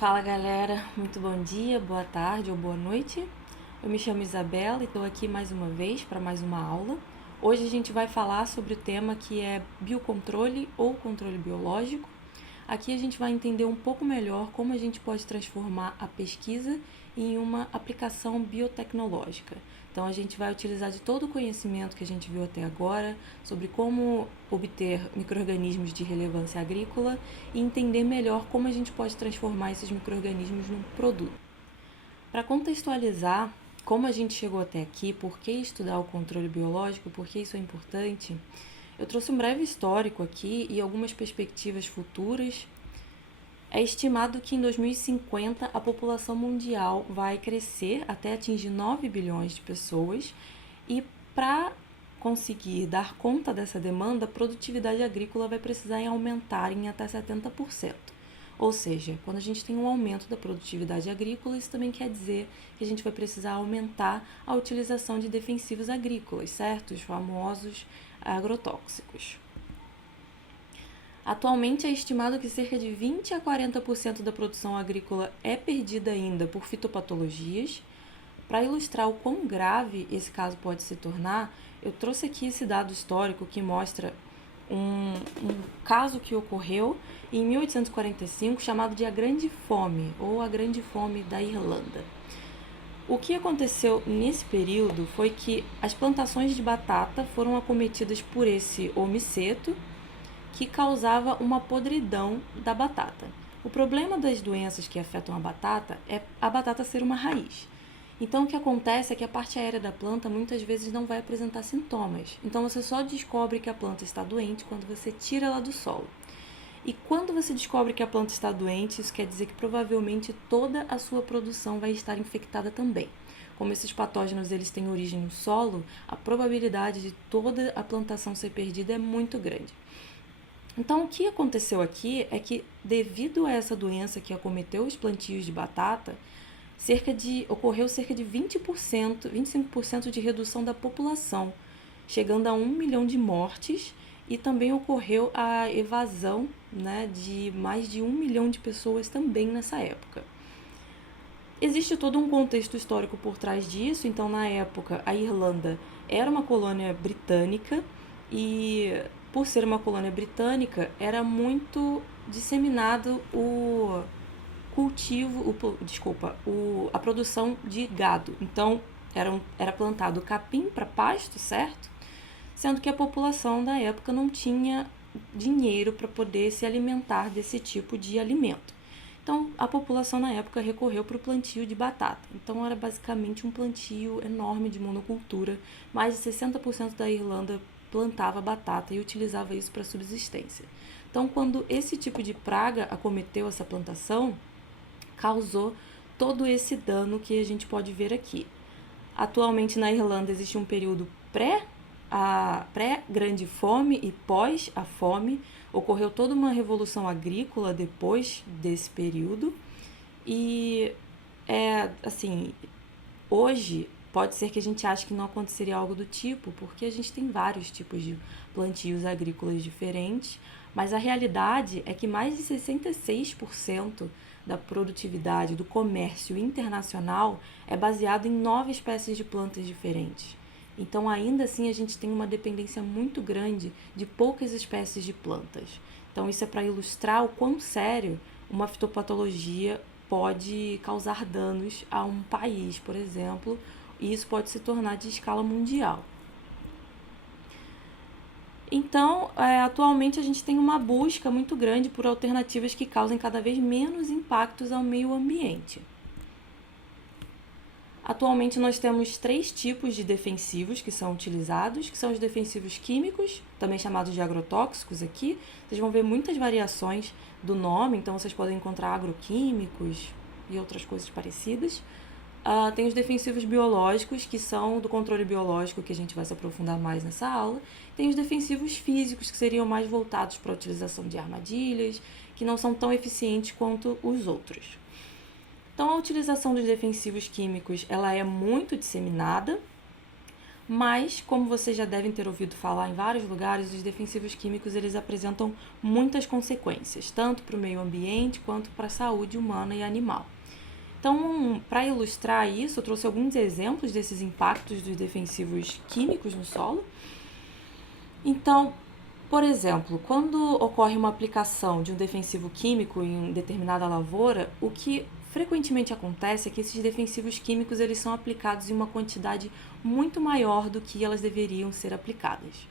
Fala galera, muito bom dia, boa tarde ou boa noite. Eu me chamo Isabela e estou aqui mais uma vez para mais uma aula. Hoje a gente vai falar sobre o tema que é biocontrole ou controle biológico. Aqui a gente vai entender um pouco melhor como a gente pode transformar a pesquisa em uma aplicação biotecnológica. Então a gente vai utilizar de todo o conhecimento que a gente viu até agora sobre como obter micro-organismos de relevância agrícola e entender melhor como a gente pode transformar esses micro-organismos num produto. Para contextualizar como a gente chegou até aqui, por que estudar o controle biológico, por que isso é importante, eu trouxe um breve histórico aqui e algumas perspectivas futuras. É estimado que em 2050 a população mundial vai crescer até atingir 9 bilhões de pessoas e para conseguir dar conta dessa demanda, a produtividade agrícola vai precisar aumentar em até 70%. Ou seja, quando a gente tem um aumento da produtividade agrícola, isso também quer dizer que a gente vai precisar aumentar a utilização de defensivos agrícolas, certo? Os famosos agrotóxicos. Atualmente é estimado que cerca de 20 a 40% da produção agrícola é perdida ainda por fitopatologias. Para ilustrar o quão grave esse caso pode se tornar, eu trouxe aqui esse dado histórico que mostra um caso que ocorreu em 1845 chamado de a Grande Fome, ou a Grande Fome da Irlanda. O que aconteceu nesse período foi que as plantações de batata foram acometidas por esse homiceto, que causava uma podridão da batata. O problema das doenças que afetam a batata é a batata ser uma raiz. Então o que acontece é que a parte aérea da planta muitas vezes não vai apresentar sintomas. Então você só descobre que a planta está doente quando você tira ela do solo. E quando você descobre que a planta está doente, isso quer dizer que provavelmente toda a sua produção vai estar infectada também. Como esses patógenos eles têm origem no solo, a probabilidade de toda a plantação ser perdida é muito grande. Então, o que aconteceu aqui é que, devido a essa doença que acometeu os plantios de batata, ocorreu cerca de 20%, 25% de redução da população, chegando a 1 milhão de mortes, e também ocorreu a evasão, né, de mais de 1 milhão de pessoas também nessa época. Existe todo um contexto histórico por trás disso, então na época a Irlanda era uma colônia britânica e por ser uma colônia britânica era muito disseminado o cultivo, a produção de gado. Então era plantado capim para pasto, certo? Sendo que a população da época não tinha dinheiro para poder se alimentar desse tipo de alimento. Então, a população na época recorreu para o plantio de batata. Então, era basicamente um plantio enorme de monocultura. Mais de 60% da Irlanda plantava batata e utilizava isso para subsistência. Então, quando esse tipo de praga acometeu essa plantação, causou todo esse dano que a gente pode ver aqui. Atualmente na Irlanda existe um período pré-grande fome e pós a fome. Ocorreu toda uma revolução agrícola depois desse período. E hoje pode ser que a gente ache que não aconteceria algo do tipo, porque a gente tem vários tipos de plantios agrícolas diferentes, mas a realidade é que mais de 66% da produtividade do comércio internacional é baseado em 9 espécies de plantas diferentes. Então, ainda assim, a gente tem uma dependência muito grande de poucas espécies de plantas. Então, isso é para ilustrar o quão sério uma fitopatologia pode causar danos a um país, por exemplo, e isso pode se tornar de escala mundial. Então, atualmente a gente tem uma busca muito grande por alternativas que causem cada vez menos impactos ao meio ambiente. Atualmente nós temos 3 tipos de defensivos que são utilizados, que são os defensivos químicos, também chamados de agrotóxicos aqui. Vocês vão ver muitas variações do nome, então vocês podem encontrar agroquímicos e outras coisas parecidas. Tem os defensivos biológicos, que são do controle biológico, que a gente vai se aprofundar mais nessa aula. Tem os defensivos físicos, que seriam mais voltados para a utilização de armadilhas, que não são tão eficientes quanto os outros. Então, a utilização dos defensivos químicos ela é muito disseminada, Mas, como vocês já devem ter ouvido falar em vários lugares, os defensivos químicos eles apresentam muitas consequências, tanto para o meio ambiente quanto para a saúde humana e animal. Então, para ilustrar isso, eu trouxe alguns exemplos desses impactos dos defensivos químicos no solo. Então, por exemplo, quando ocorre uma aplicação de um defensivo químico em determinada lavoura, o que frequentemente acontece é que esses defensivos químicos eles são aplicados em uma quantidade muito maior do que elas deveriam ser aplicadas.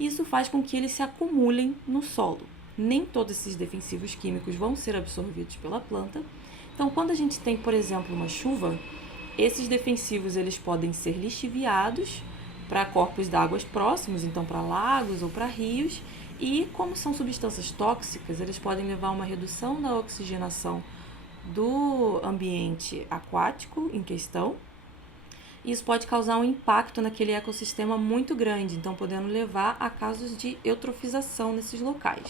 Isso faz com que eles se acumulem no solo. Nem todos esses defensivos químicos vão ser absorvidos pela planta. Então, quando a gente tem, por exemplo, uma chuva, esses defensivos eles podem ser lixiviados para corpos d'água próximos, então para lagos ou para rios, e como são substâncias tóxicas, eles podem levar a uma redução da oxigenação do ambiente aquático em questão. Isso pode causar um impacto naquele ecossistema muito grande, então podendo levar a casos de eutrofização nesses locais.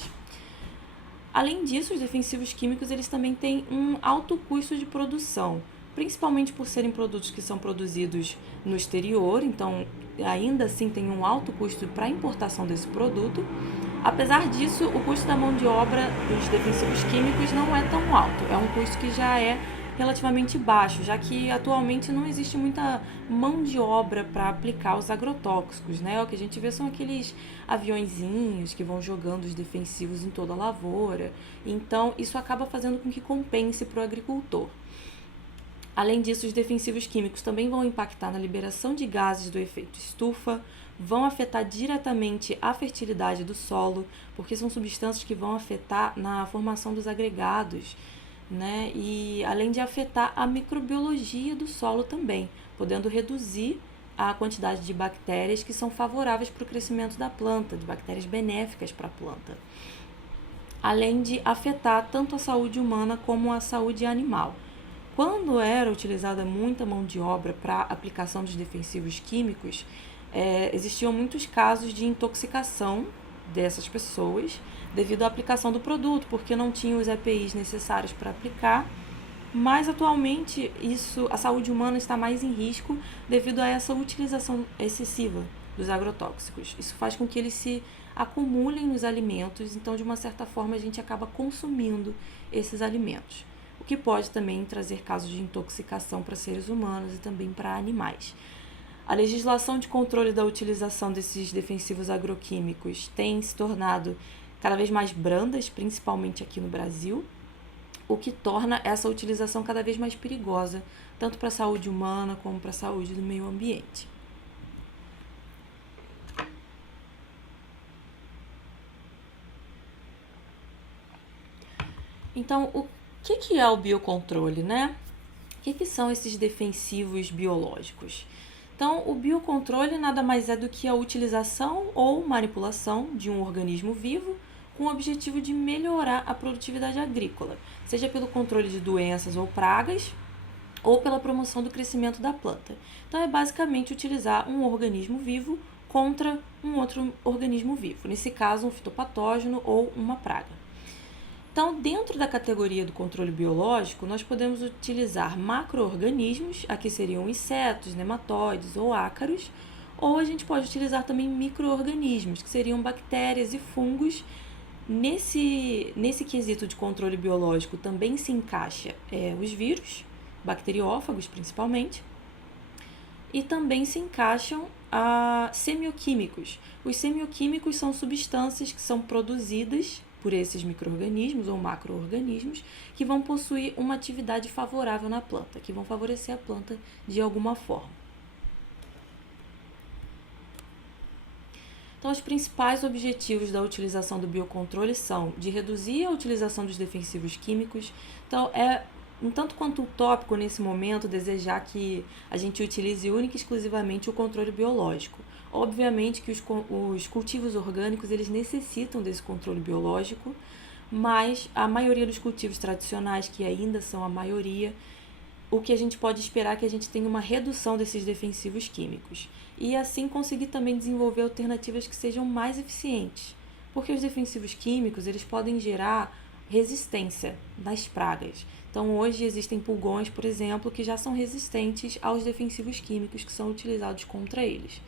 Além disso, os defensivos químicos eles também têm um alto custo de produção, principalmente por serem produtos que são produzidos no exterior, então ainda assim tem um alto custo para a importação desse produto. Apesar disso, o custo da mão de obra dos defensivos químicos não é tão alto, é um custo que já é relativamente baixo, já que atualmente não existe muita mão de obra para aplicar os agrotóxicos, né? O que a gente vê são aqueles aviõezinhos que vão jogando os defensivos em toda a lavoura, então isso acaba fazendo com que compense para o agricultor. Além disso, os defensivos químicos também vão impactar na liberação de gases do efeito estufa, vão afetar diretamente a fertilidade do solo, porque são substâncias que vão afetar na formação dos agregados, né? E além de afetar a microbiologia do solo também, podendo reduzir a quantidade de bactérias que são favoráveis para o crescimento da planta, de bactérias benéficas para a planta. Além de afetar tanto a saúde humana como a saúde animal. Quando era utilizada muita mão de obra para aplicação dos defensivos químicos, existiam muitos casos de intoxicação dessas pessoas devido à aplicação do produto, porque não tinham os EPIs necessários para aplicar, mas atualmente a saúde humana está mais em risco devido a essa utilização excessiva dos agrotóxicos. Isso faz com que eles se acumulem nos alimentos, então de uma certa forma a gente acaba consumindo esses alimentos, o que pode também trazer casos de intoxicação para seres humanos e também para animais. A legislação de controle da utilização desses defensivos agroquímicos tem se tornado cada vez mais brandas, principalmente aqui no Brasil, o que torna essa utilização cada vez mais perigosa, tanto para a saúde humana como para a saúde do meio ambiente. Então, o que é o biocontrole, né? O que são esses defensivos biológicos? Então, o biocontrole nada mais é do que a utilização ou manipulação de um organismo vivo com o objetivo de melhorar a produtividade agrícola, seja pelo controle de doenças ou pragas, ou pela promoção do crescimento da planta. Então, é basicamente utilizar um organismo vivo contra um outro organismo vivo, nesse caso, um fitopatógeno ou uma praga. Então, dentro da categoria do controle biológico, nós podemos utilizar macro-organismos, aqui seriam insetos, nematóides ou ácaros, ou a gente pode utilizar também micro-organismos, que seriam bactérias e fungos. Nesse quesito de controle biológico também se encaixa os vírus, bacteriófagos principalmente, e também se encaixam semioquímicos. Os semioquímicos são substâncias que são produzidas por esses micro-organismos ou macro-organismos que vão possuir uma atividade favorável na planta, que vão favorecer a planta de alguma forma. Então, os principais objetivos da utilização do biocontrole são de reduzir a utilização dos defensivos químicos. Então, um tanto quanto utópico nesse momento desejar que a gente utilize única e exclusivamente o controle biológico. Obviamente que os cultivos orgânicos eles necessitam desse controle biológico, mas a maioria dos cultivos tradicionais, que ainda são a maioria, o que a gente pode esperar é que a gente tenha uma redução desses defensivos químicos e assim conseguir também desenvolver alternativas que sejam mais eficientes, porque os defensivos químicos eles podem gerar resistência nas pragas. Então, hoje existem pulgões, por exemplo, que já são resistentes aos defensivos químicos que são utilizados contra eles.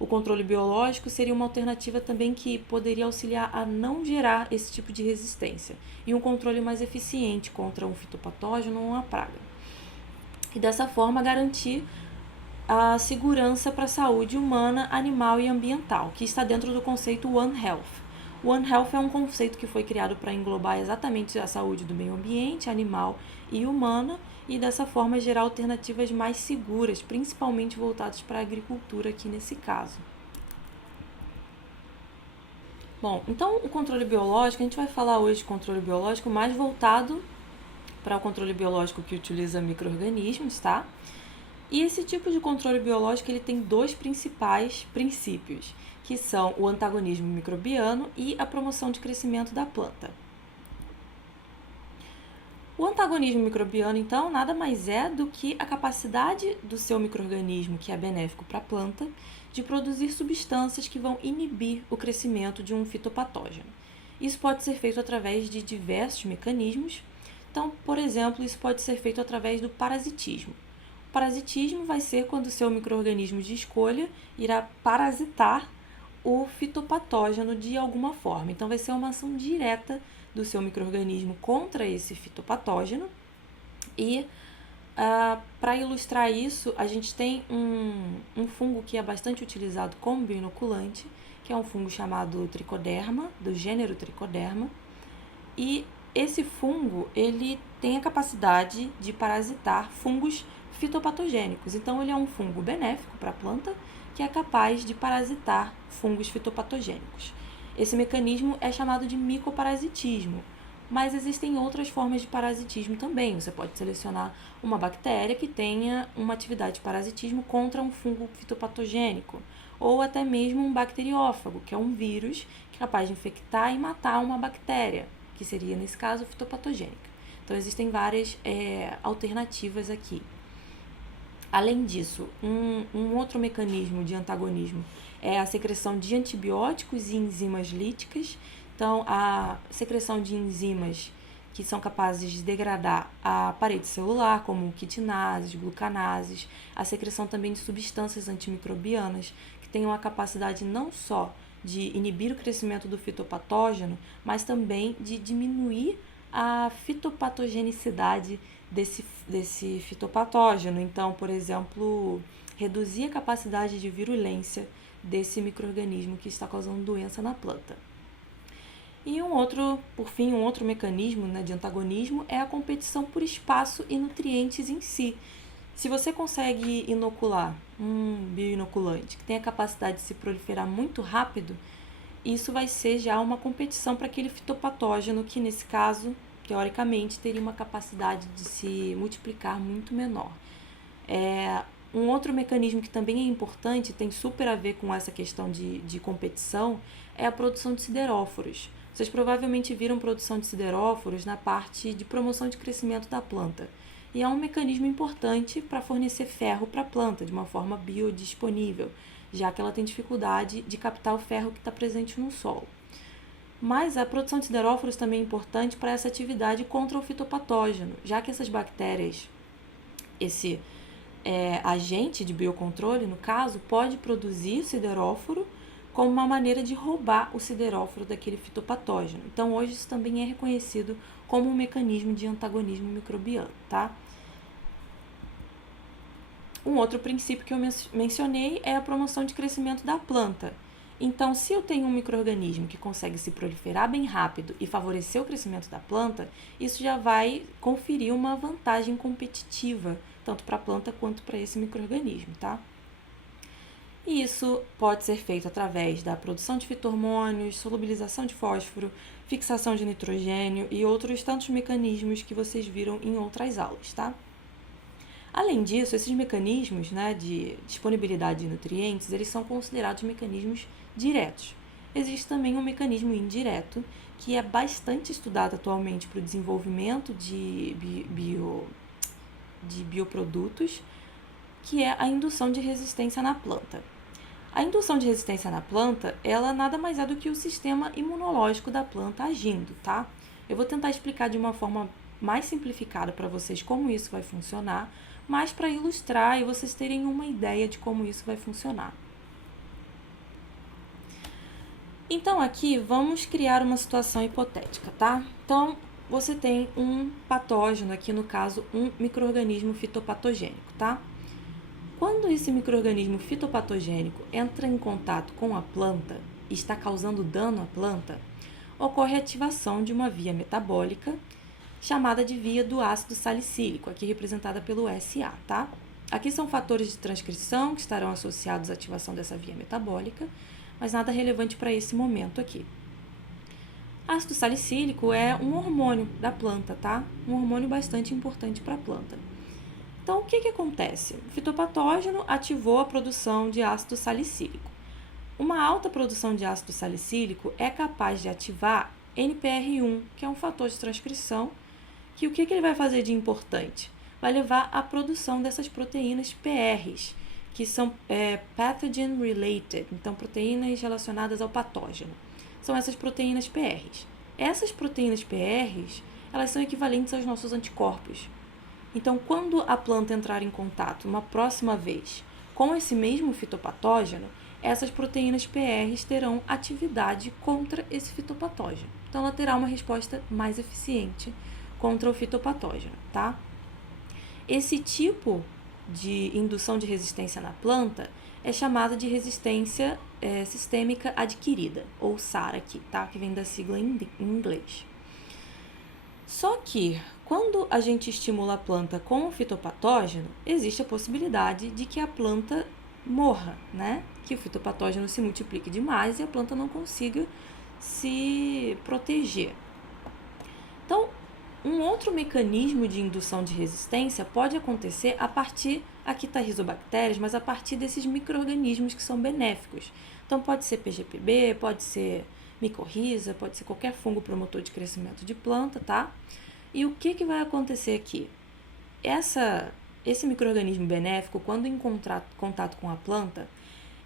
O controle biológico seria uma alternativa também que poderia auxiliar a não gerar esse tipo de resistência e um controle mais eficiente contra um fitopatógeno ou uma praga. E dessa forma garantir a segurança para a saúde humana, animal e ambiental, que está dentro do conceito One Health. One Health é um conceito que foi criado para englobar exatamente a saúde do meio ambiente, animal e humana, e dessa forma gerar alternativas mais seguras, principalmente voltadas para a agricultura aqui nesse caso. Bom, então o controle biológico, a gente vai falar hoje de controle biológico mais voltado para o controle biológico que utiliza micro-organismos, tá? E esse tipo de controle biológico ele tem dois principais princípios, que são o antagonismo microbiano e a promoção de crescimento da planta. O antagonismo microbiano, então, nada mais é do que a capacidade do seu micro-organismo, que é benéfico para a planta, de produzir substâncias que vão inibir o crescimento de um fitopatógeno. Isso pode ser feito através de diversos mecanismos. Então, por exemplo, isso pode ser feito através do parasitismo. O parasitismo vai ser quando o seu micro-organismo de escolha irá parasitar o fitopatógeno de alguma forma. Então, vai ser uma ação direta do seu micro-organismo contra esse fitopatógeno. E, para ilustrar isso, a gente tem um fungo que é bastante utilizado como bioinoculante, que é um fungo chamado Tricoderma, do gênero Tricoderma. E esse fungo, ele tem a capacidade de parasitar fungos fitopatogênicos. Então, ele é um fungo benéfico para a planta que é capaz de parasitar fungos fitopatogênicos. Esse mecanismo é chamado de micoparasitismo, mas existem outras formas de parasitismo também. Você pode selecionar uma bactéria que tenha uma atividade de parasitismo contra um fungo fitopatogênico, ou até mesmo um bacteriófago, que é um vírus que é capaz de infectar e matar uma bactéria, que seria, nesse caso, fitopatogênica. Então, existem várias alternativas aqui. Além disso, um outro mecanismo de antagonismo é a secreção de antibióticos e enzimas líticas. Então, a secreção de enzimas que são capazes de degradar a parede celular, como quitinases, glucanases, a secreção também de substâncias antimicrobianas, que tenham a capacidade não só de inibir o crescimento do fitopatógeno, mas também de diminuir a fitopatogenicidade desse fitopatógeno. Então, por exemplo, reduzir a capacidade de virulência desse micro-organismo que está causando doença na planta. E por fim, um outro mecanismo, né, de antagonismo é a competição por espaço e nutrientes em si. Se você consegue inocular um bioinoculante que tem a capacidade de se proliferar muito rápido, isso vai ser já uma competição para aquele fitopatógeno que, nesse caso, teoricamente, teria uma capacidade de se multiplicar muito menor. Um outro mecanismo que também é importante, tem super a ver com essa questão de competição, é a produção de sideróforos. Vocês provavelmente viram produção de sideróforos na parte de promoção de crescimento da planta. E é um mecanismo importante para fornecer ferro para a planta de uma forma biodisponível, já que ela tem dificuldade de captar o ferro que está presente no solo. Mas a produção de sideróforos também é importante para essa atividade contra o fitopatógeno, já que essas bactérias, esse agente de biocontrole, no caso, pode produzir sideróforo como uma maneira de roubar o sideróforo daquele fitopatógeno. Então, hoje isso também é reconhecido como um mecanismo de antagonismo microbiano, tá? Um outro princípio que eu mencionei é a promoção de crescimento da planta. Então, se eu tenho um micro-organismo que consegue se proliferar bem rápido e favorecer o crescimento da planta, isso já vai conferir uma vantagem competitiva, tanto para a planta quanto para esse micro-organismo, tá? E isso pode ser feito através da produção de fito-hormônios, solubilização de fósforo, fixação de nitrogênio e outros tantos mecanismos que vocês viram em outras aulas, tá? Além disso, esses mecanismos, né, de disponibilidade de nutrientes, eles são considerados mecanismos diretos. Existe também um mecanismo indireto, que é bastante estudado atualmente para o desenvolvimento de bioprodutos, que é a indução de resistência na planta. A indução de resistência na planta, ela nada mais é do que o sistema imunológico da planta agindo, tá? Eu vou tentar explicar de uma forma mais simplificada para vocês como isso vai funcionar, mas para ilustrar e vocês terem uma ideia de como isso vai funcionar. Então, aqui vamos criar uma situação hipotética, tá? Então, você tem um patógeno, aqui no caso, um micro-organismo fitopatogênico, tá? Quando esse micro-organismo fitopatogênico entra em contato com a planta e está causando dano à planta, ocorre a ativação de uma via metabólica chamada de via do ácido salicílico, aqui representada pelo SA, tá? Aqui são fatores de transcrição que estarão associados à ativação dessa via metabólica, mas nada relevante para esse momento aqui. Ácido salicílico é um hormônio da planta, tá? Um hormônio bastante importante para a planta. Então, o que acontece? O fitopatógeno ativou a produção de ácido salicílico. Uma alta produção de ácido salicílico é capaz de ativar NPR1, que é um fator de transcrição, que o que ele vai fazer de importante? Vai levar à produção dessas proteínas PRs, que são pathogen related, então proteínas relacionadas ao patógeno. São essas proteínas PRs. Essas proteínas PRs, elas são equivalentes aos nossos anticorpos. Então, quando a planta entrar em contato uma próxima vez com esse mesmo fitopatógeno, essas proteínas PRs terão atividade contra esse fitopatógeno. Então, ela terá uma resposta mais eficiente contra o fitopatógeno, tá? Esse tipo de indução de resistência na planta é chamada de resistência sistêmica adquirida, ou SAR aqui, tá? Que vem da sigla em inglês. Só que, quando a gente estimula a planta com o fitopatógeno, existe a possibilidade de que a planta morra, né? Que o fitopatógeno se multiplique demais e a planta não consiga se proteger. Então, um outro mecanismo de indução de resistência pode acontecer a partir, aqui está rizobactérias, mas a partir desses micro-organismos que são benéficos. Então, pode ser PGPB, pode ser micorriza, pode ser qualquer fungo promotor de crescimento de planta, tá? E o que vai acontecer aqui? Esse micro-organismo benéfico, quando em contato com a planta,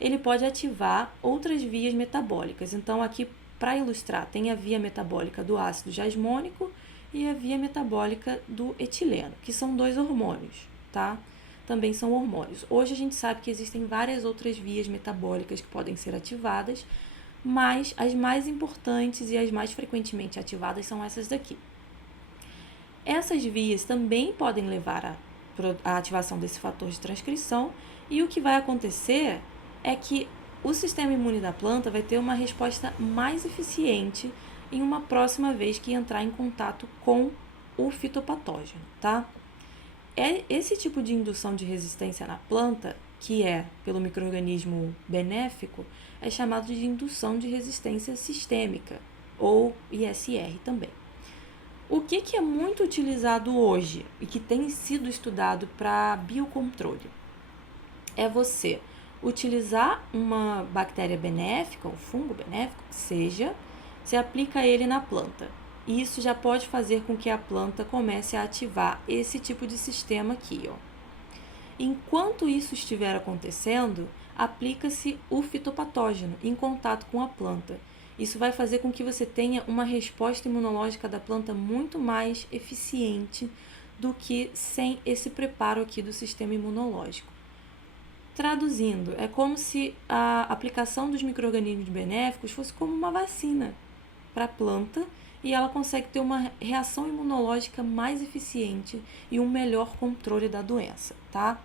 ele pode ativar outras vias metabólicas. Então, aqui, para ilustrar, tem a via metabólica do ácido jasmônico e a via metabólica do etileno, que são dois hormônios, tá? Também são hormônios. Hoje a gente sabe que existem várias outras vias metabólicas que podem ser ativadas, mas as mais importantes e as mais frequentemente ativadas são essas daqui. Essas vias também podem levar à ativação desse fator de transcrição, e o que vai acontecer é que o sistema imune da planta vai ter uma resposta mais eficiente em uma próxima vez que entrar em contato com o fitopatógeno, tá? Esse tipo de indução de resistência na planta, que é pelo micro-organismo benéfico, é chamado de indução de resistência sistêmica, ou ISR também. O que é muito utilizado hoje e que tem sido estudado para biocontrole? É você utilizar uma bactéria benéfica, um fungo benéfico que seja, você aplica ele na planta. E isso já pode fazer com que a planta comece a ativar esse tipo de sistema aqui, ó. Enquanto isso estiver acontecendo, aplica-se o fitopatógeno em contato com a planta. Isso vai fazer com que você tenha uma resposta imunológica da planta muito mais eficiente do que sem esse preparo aqui do sistema imunológico. Traduzindo, é como se a aplicação dos micro-organismos benéficos fosse como uma vacina para a planta, e ela consegue ter uma reação imunológica mais eficiente e um melhor controle da doença, tá?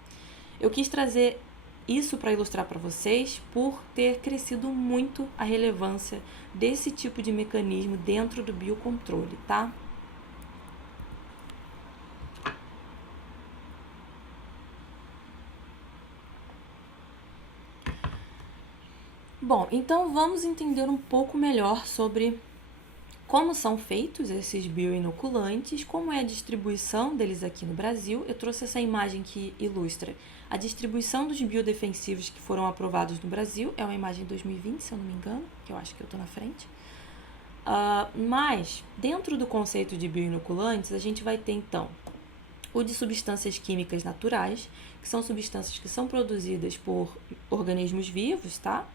Eu quis trazer isso para ilustrar para vocês por ter crescido muito a relevância desse tipo de mecanismo dentro do biocontrole, tá? Bom, então vamos entender um pouco melhor sobre como são feitos esses bioinoculantes, como é a distribuição deles aqui no Brasil. Eu trouxe essa imagem que ilustra a distribuição dos biodefensivos que foram aprovados no Brasil. É uma imagem de 2020, se eu não me engano, que eu acho que eu estou na frente. Mas, dentro do conceito de bioinoculantes, a gente vai ter, então, o de substâncias químicas naturais, que são substâncias que são produzidas por organismos vivos, tá?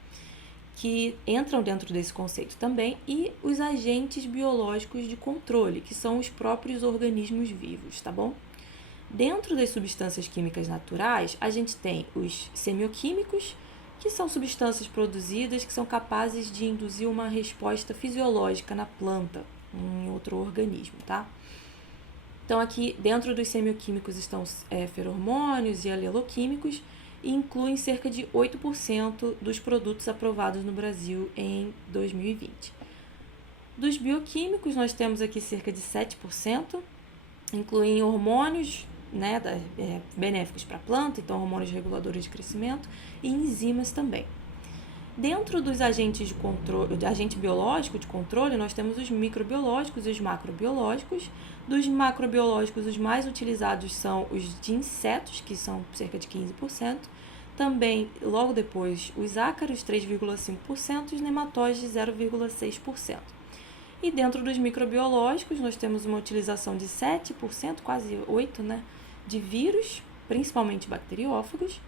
Que entram dentro desse conceito também, e os agentes biológicos de controle, que são os próprios organismos vivos, tá bom? Dentro das substâncias químicas naturais, a gente tem os semioquímicos, que são substâncias produzidas que são capazes de induzir uma resposta fisiológica na planta, em outro organismo, tá? Então, aqui dentro dos semioquímicos estão feromônios e aleloquímicos e incluem cerca de 8% dos produtos aprovados no Brasil em 2020. Dos bioquímicos, nós temos aqui cerca de 7%, incluem hormônios, né, benéficos para a planta, então hormônios reguladores de crescimento, e enzimas também. Dentro dos agentes de controle, agente biológico de controle, nós temos os microbiológicos e os macrobiológicos. Dos macrobiológicos, os mais utilizados são os de insetos, que são cerca de 15%. Também, logo depois, os ácaros, 3,5%, e os nematóides, 0,6%. E dentro dos microbiológicos, nós temos uma utilização de 7%, quase 8%, né, de vírus, principalmente bacteriófagos,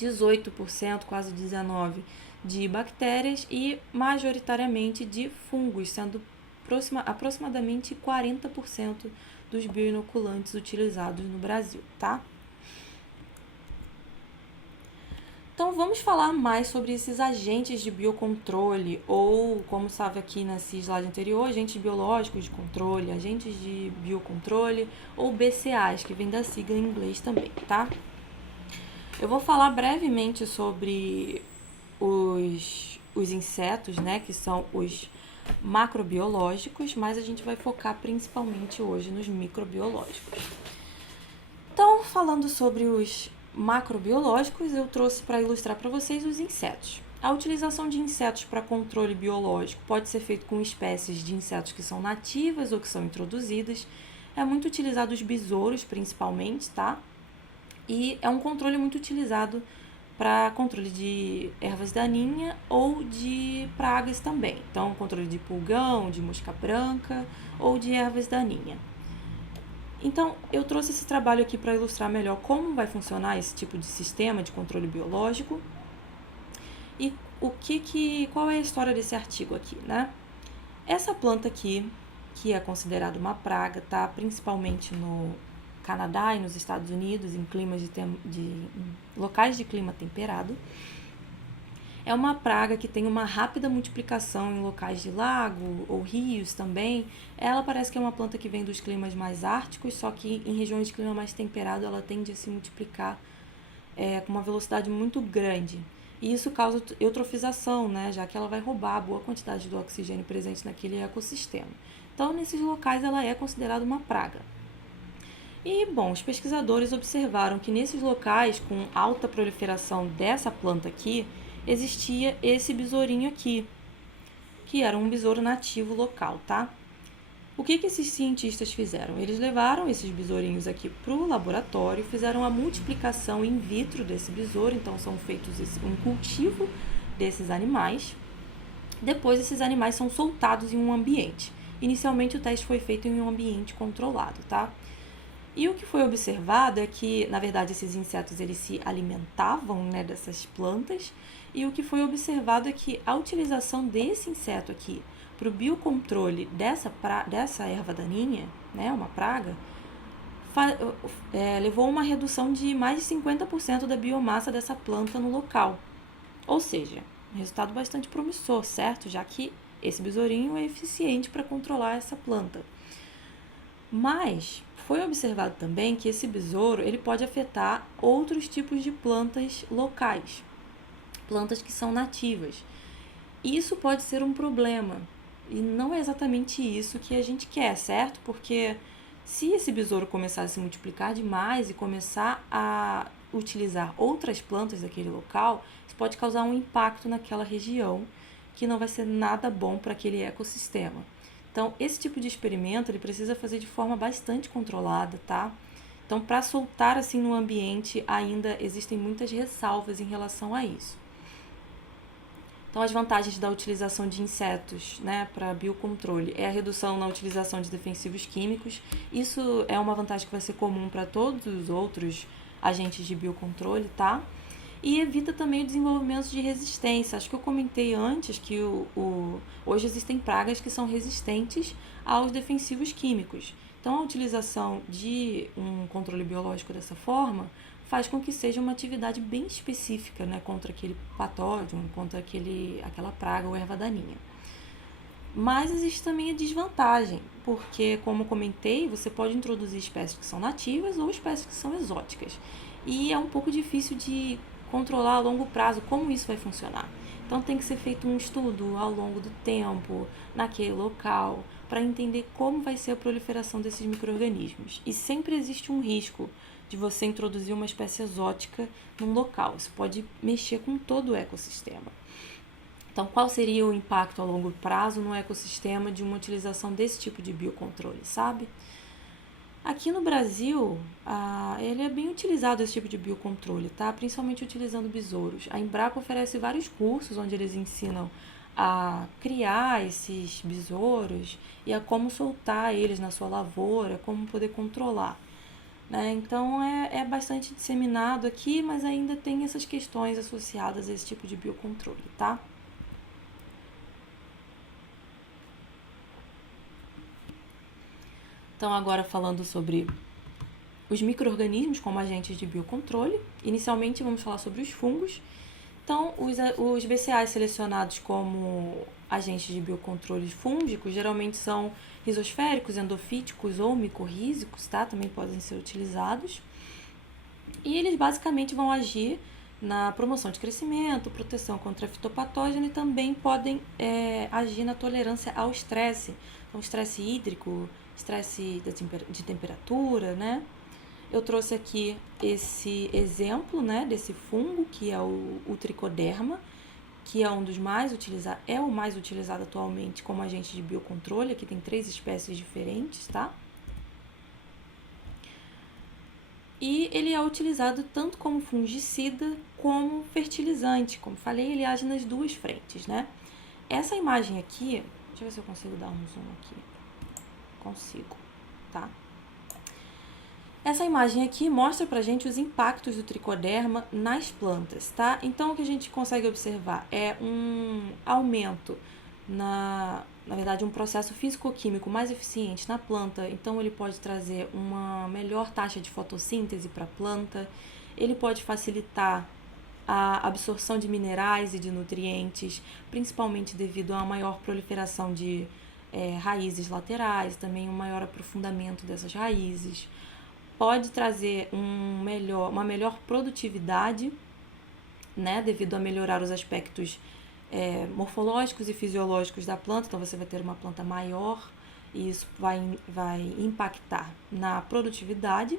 18%, quase 19%, de bactérias e majoritariamente de fungos, sendo aproximadamente 40% dos bioinoculantes utilizados no Brasil, tá? Então, vamos falar mais sobre esses agentes de biocontrole, ou, como estava aqui nesse slide anterior, agentes biológicos de controle, agentes de biocontrole, ou BCAs, que vem da sigla em inglês também, tá? Eu vou falar brevemente sobre os insetos, né, que são os macrobiológicos, mas a gente vai focar principalmente hoje nos microbiológicos. Então, falando sobre os macrobiológicos, eu trouxe para ilustrar para vocês os insetos. A utilização de insetos para controle biológico pode ser feito com espécies de insetos que são nativas ou que são introduzidas. É muito utilizado os besouros, principalmente, tá? E é um controle muito utilizado para controle de ervas daninhas ou de pragas também. Então, controle de pulgão, de mosca branca ou de ervas daninhas. Então, eu trouxe esse trabalho aqui para ilustrar melhor como vai funcionar esse tipo de sistema de controle biológico e qual é a história desse artigo aqui, né? Essa planta aqui, que é considerada uma praga, tá? Principalmente no Canadá e nos Estados Unidos, em climas em locais de clima temperado. É uma praga que tem uma rápida multiplicação em locais de lago ou rios também. Ela parece que é uma planta que vem dos climas mais árticos, só que em regiões de clima mais temperado ela tende a se multiplicar com uma velocidade muito grande. E isso causa eutrofização, né, já que ela vai roubar a boa quantidade do oxigênio presente naquele ecossistema. Então, nesses locais ela é considerada uma praga. E, bom, os pesquisadores observaram que nesses locais com alta proliferação dessa planta aqui, existia esse besourinho aqui, que era um besouro nativo local, tá? O que esses cientistas fizeram? Eles levaram esses besourinhos aqui para o laboratório, fizeram a multiplicação in vitro desse besouro, então são feitos um cultivo desses animais. Depois esses animais são soltados em um ambiente. Inicialmente o teste foi feito em um ambiente controlado, tá? E o que foi observado é que, na verdade, esses insetos eles se alimentavam, né, dessas plantas, e o que foi observado é que a utilização desse inseto aqui para o biocontrole dessa erva daninha, né, uma praga, levou a uma redução de mais de 50% da biomassa dessa planta no local. Ou seja, um resultado bastante promissor, certo? Já que esse besourinho é eficiente para controlar essa planta. Mas foi observado também que esse besouro ele pode afetar outros tipos de plantas locais, plantas que são nativas. Isso pode ser um problema e não é exatamente isso que a gente quer, certo? Porque se esse besouro começar a se multiplicar demais e começar a utilizar outras plantas daquele local, isso pode causar um impacto naquela região que não vai ser nada bom para aquele ecossistema. Então, esse tipo de experimento, ele precisa fazer de forma bastante controlada, tá? Então, para soltar assim no ambiente, ainda existem muitas ressalvas em relação a isso. Então, as vantagens da utilização de insetos, né, para biocontrole é a redução na utilização de defensivos químicos. Isso é uma vantagem que vai ser comum para todos os outros agentes de biocontrole, tá? E evita também o desenvolvimento de resistência. Acho que eu comentei antes que hoje existem pragas que são resistentes aos defensivos químicos. Então, a utilização de um controle biológico dessa forma faz com que seja uma atividade bem específica, né, contra aquele patógeno, contra aquela praga ou erva daninha. Mas existe também a desvantagem, porque, como comentei, você pode introduzir espécies que são nativas ou espécies que são exóticas. E é um pouco difícil de controlar a longo prazo como isso vai funcionar. Então tem que ser feito um estudo ao longo do tempo, naquele local, para entender como vai ser a proliferação desses micro-organismos. E sempre existe um risco de você introduzir uma espécie exótica num local. Isso pode mexer com todo o ecossistema. Então, qual seria o impacto a longo prazo no ecossistema de uma utilização desse tipo de biocontrole, sabe? Aqui no Brasil, ele é bem utilizado esse tipo de biocontrole, tá? Principalmente utilizando besouros. A Embrapa oferece vários cursos onde eles ensinam a criar esses besouros e a como soltar eles na sua lavoura, como poder controlar. Né? Então, é bastante disseminado aqui, mas ainda tem essas questões associadas a esse tipo de biocontrole, tá? Então, agora falando sobre os micro-organismos como agentes de biocontrole. Inicialmente, vamos falar sobre os fungos. Então, os BCAAs selecionados como agentes de biocontrole fúngicos geralmente são rizosféricos, endofíticos ou micorrízicos, tá? Também podem ser utilizados. E eles basicamente vão agir na promoção de crescimento, proteção contra fitopatógeno e também podem agir na tolerância ao estresse. Então, estresse hídrico, estresse de temperatura, né? Eu trouxe aqui esse exemplo, né, desse fungo, que é o tricoderma, que é um dos mais utilizados, é o mais utilizado atualmente como agente de biocontrole. Aqui tem 3 espécies diferentes, tá? E ele é utilizado tanto como fungicida como fertilizante. Como falei, ele age nas 2 frentes, né? Essa imagem aqui, deixa eu ver se eu consigo dar um zoom aqui. Consigo, tá? Essa imagem aqui mostra pra gente os impactos do tricoderma nas plantas, tá? Então, o que a gente consegue observar é um aumento na verdade, um processo físico-químico mais eficiente na planta. Então, ele pode trazer uma melhor taxa de fotossíntese para a planta, ele pode facilitar a absorção de minerais e de nutrientes, principalmente devido a uma maior proliferação de raízes laterais, também um maior aprofundamento dessas raízes. Pode trazer uma melhor produtividade, né, devido a melhorar os aspectos morfológicos e fisiológicos da planta. Então, você vai ter uma planta maior e isso vai impactar na produtividade.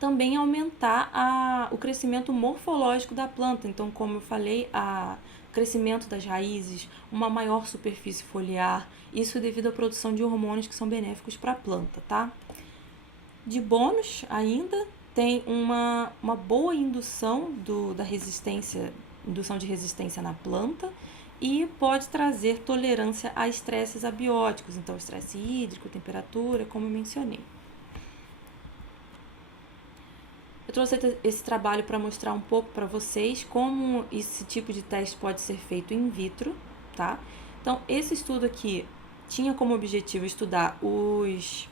Também aumentar o crescimento morfológico da planta. Então, como eu falei, o crescimento das raízes, uma maior superfície foliar, isso devido à produção de hormônios que são benéficos para a planta, tá? De bônus ainda, tem uma boa indução da resistência, indução de resistência na planta, e pode trazer tolerância a estresses abióticos, então estresse hídrico, temperatura, como eu mencionei. Eu trouxe esse trabalho para mostrar um pouco para vocês como esse tipo de teste pode ser feito in vitro, tá? Então, esse estudo aqui tinha como objetivo estudar os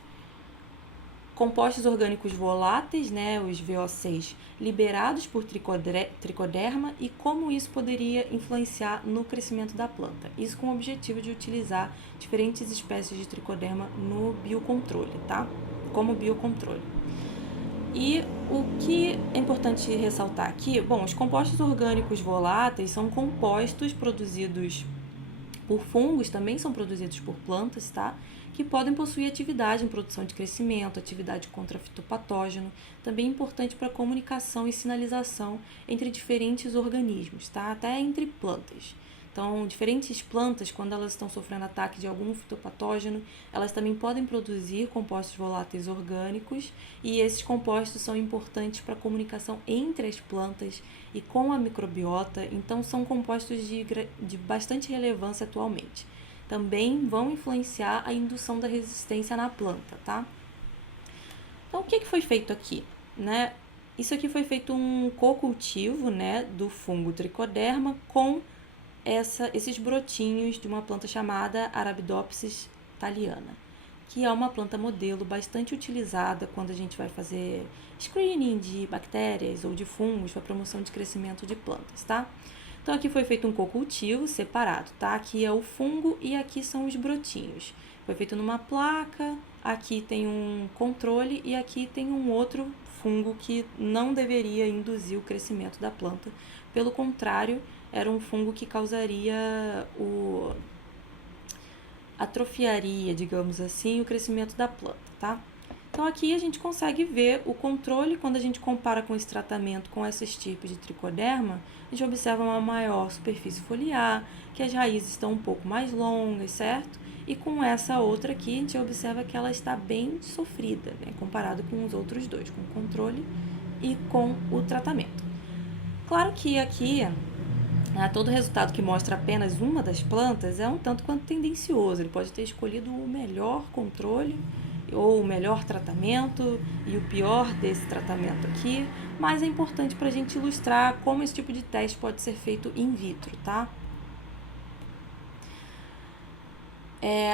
compostos orgânicos voláteis, né, os VO6, liberados por tricoderma e como isso poderia influenciar no crescimento da planta. Isso com o objetivo de utilizar diferentes espécies de tricoderma no biocontrole, tá? Como biocontrole. E o que é importante ressaltar aqui, bom, os compostos orgânicos voláteis são compostos produzidos por fungos, também são produzidos por plantas, tá? Que podem possuir atividade em produção de crescimento, atividade contra fitopatógeno, também importante para comunicação e sinalização entre diferentes organismos, tá? Até entre plantas. Então, diferentes plantas, quando elas estão sofrendo ataque de algum fitopatógeno, elas também podem produzir compostos voláteis orgânicos, e esses compostos são importantes para a comunicação entre as plantas e com a microbiota, então são compostos de bastante relevância atualmente. Também vão influenciar a indução da resistência na planta, tá? Então, o que foi feito aqui, né? Isso aqui foi feito um cocultivo, né, do fungo tricoderma com esses brotinhos de uma planta chamada Arabidopsis thaliana, que é uma planta modelo bastante utilizada quando a gente vai fazer screening de bactérias ou de fungos para promoção de crescimento de plantas, tá? Então aqui foi feito um cocultivo separado, tá? Aqui é o fungo e aqui são os brotinhos. Foi feito numa placa, aqui tem um controle e aqui tem um outro fungo que não deveria induzir o crescimento da planta. Pelo contrário, era um fungo que causaria atrofiaria, digamos assim, o crescimento da planta, tá? Então aqui a gente consegue ver o controle quando a gente compara com esse tratamento com essa estirpe de tricoderma, a gente observa uma maior superfície foliar, que as raízes estão um pouco mais longas, certo? E com essa outra aqui, a gente observa que ela está bem sofrida, né? Comparado com os outros dois, com o controle e com o tratamento. Claro que aqui todo resultado que mostra apenas uma das plantas é um tanto quanto tendencioso. Ele pode ter escolhido o melhor controle ou o melhor tratamento e o pior desse tratamento aqui, mas é importante para a gente ilustrar como esse tipo de teste pode ser feito in vitro, tá?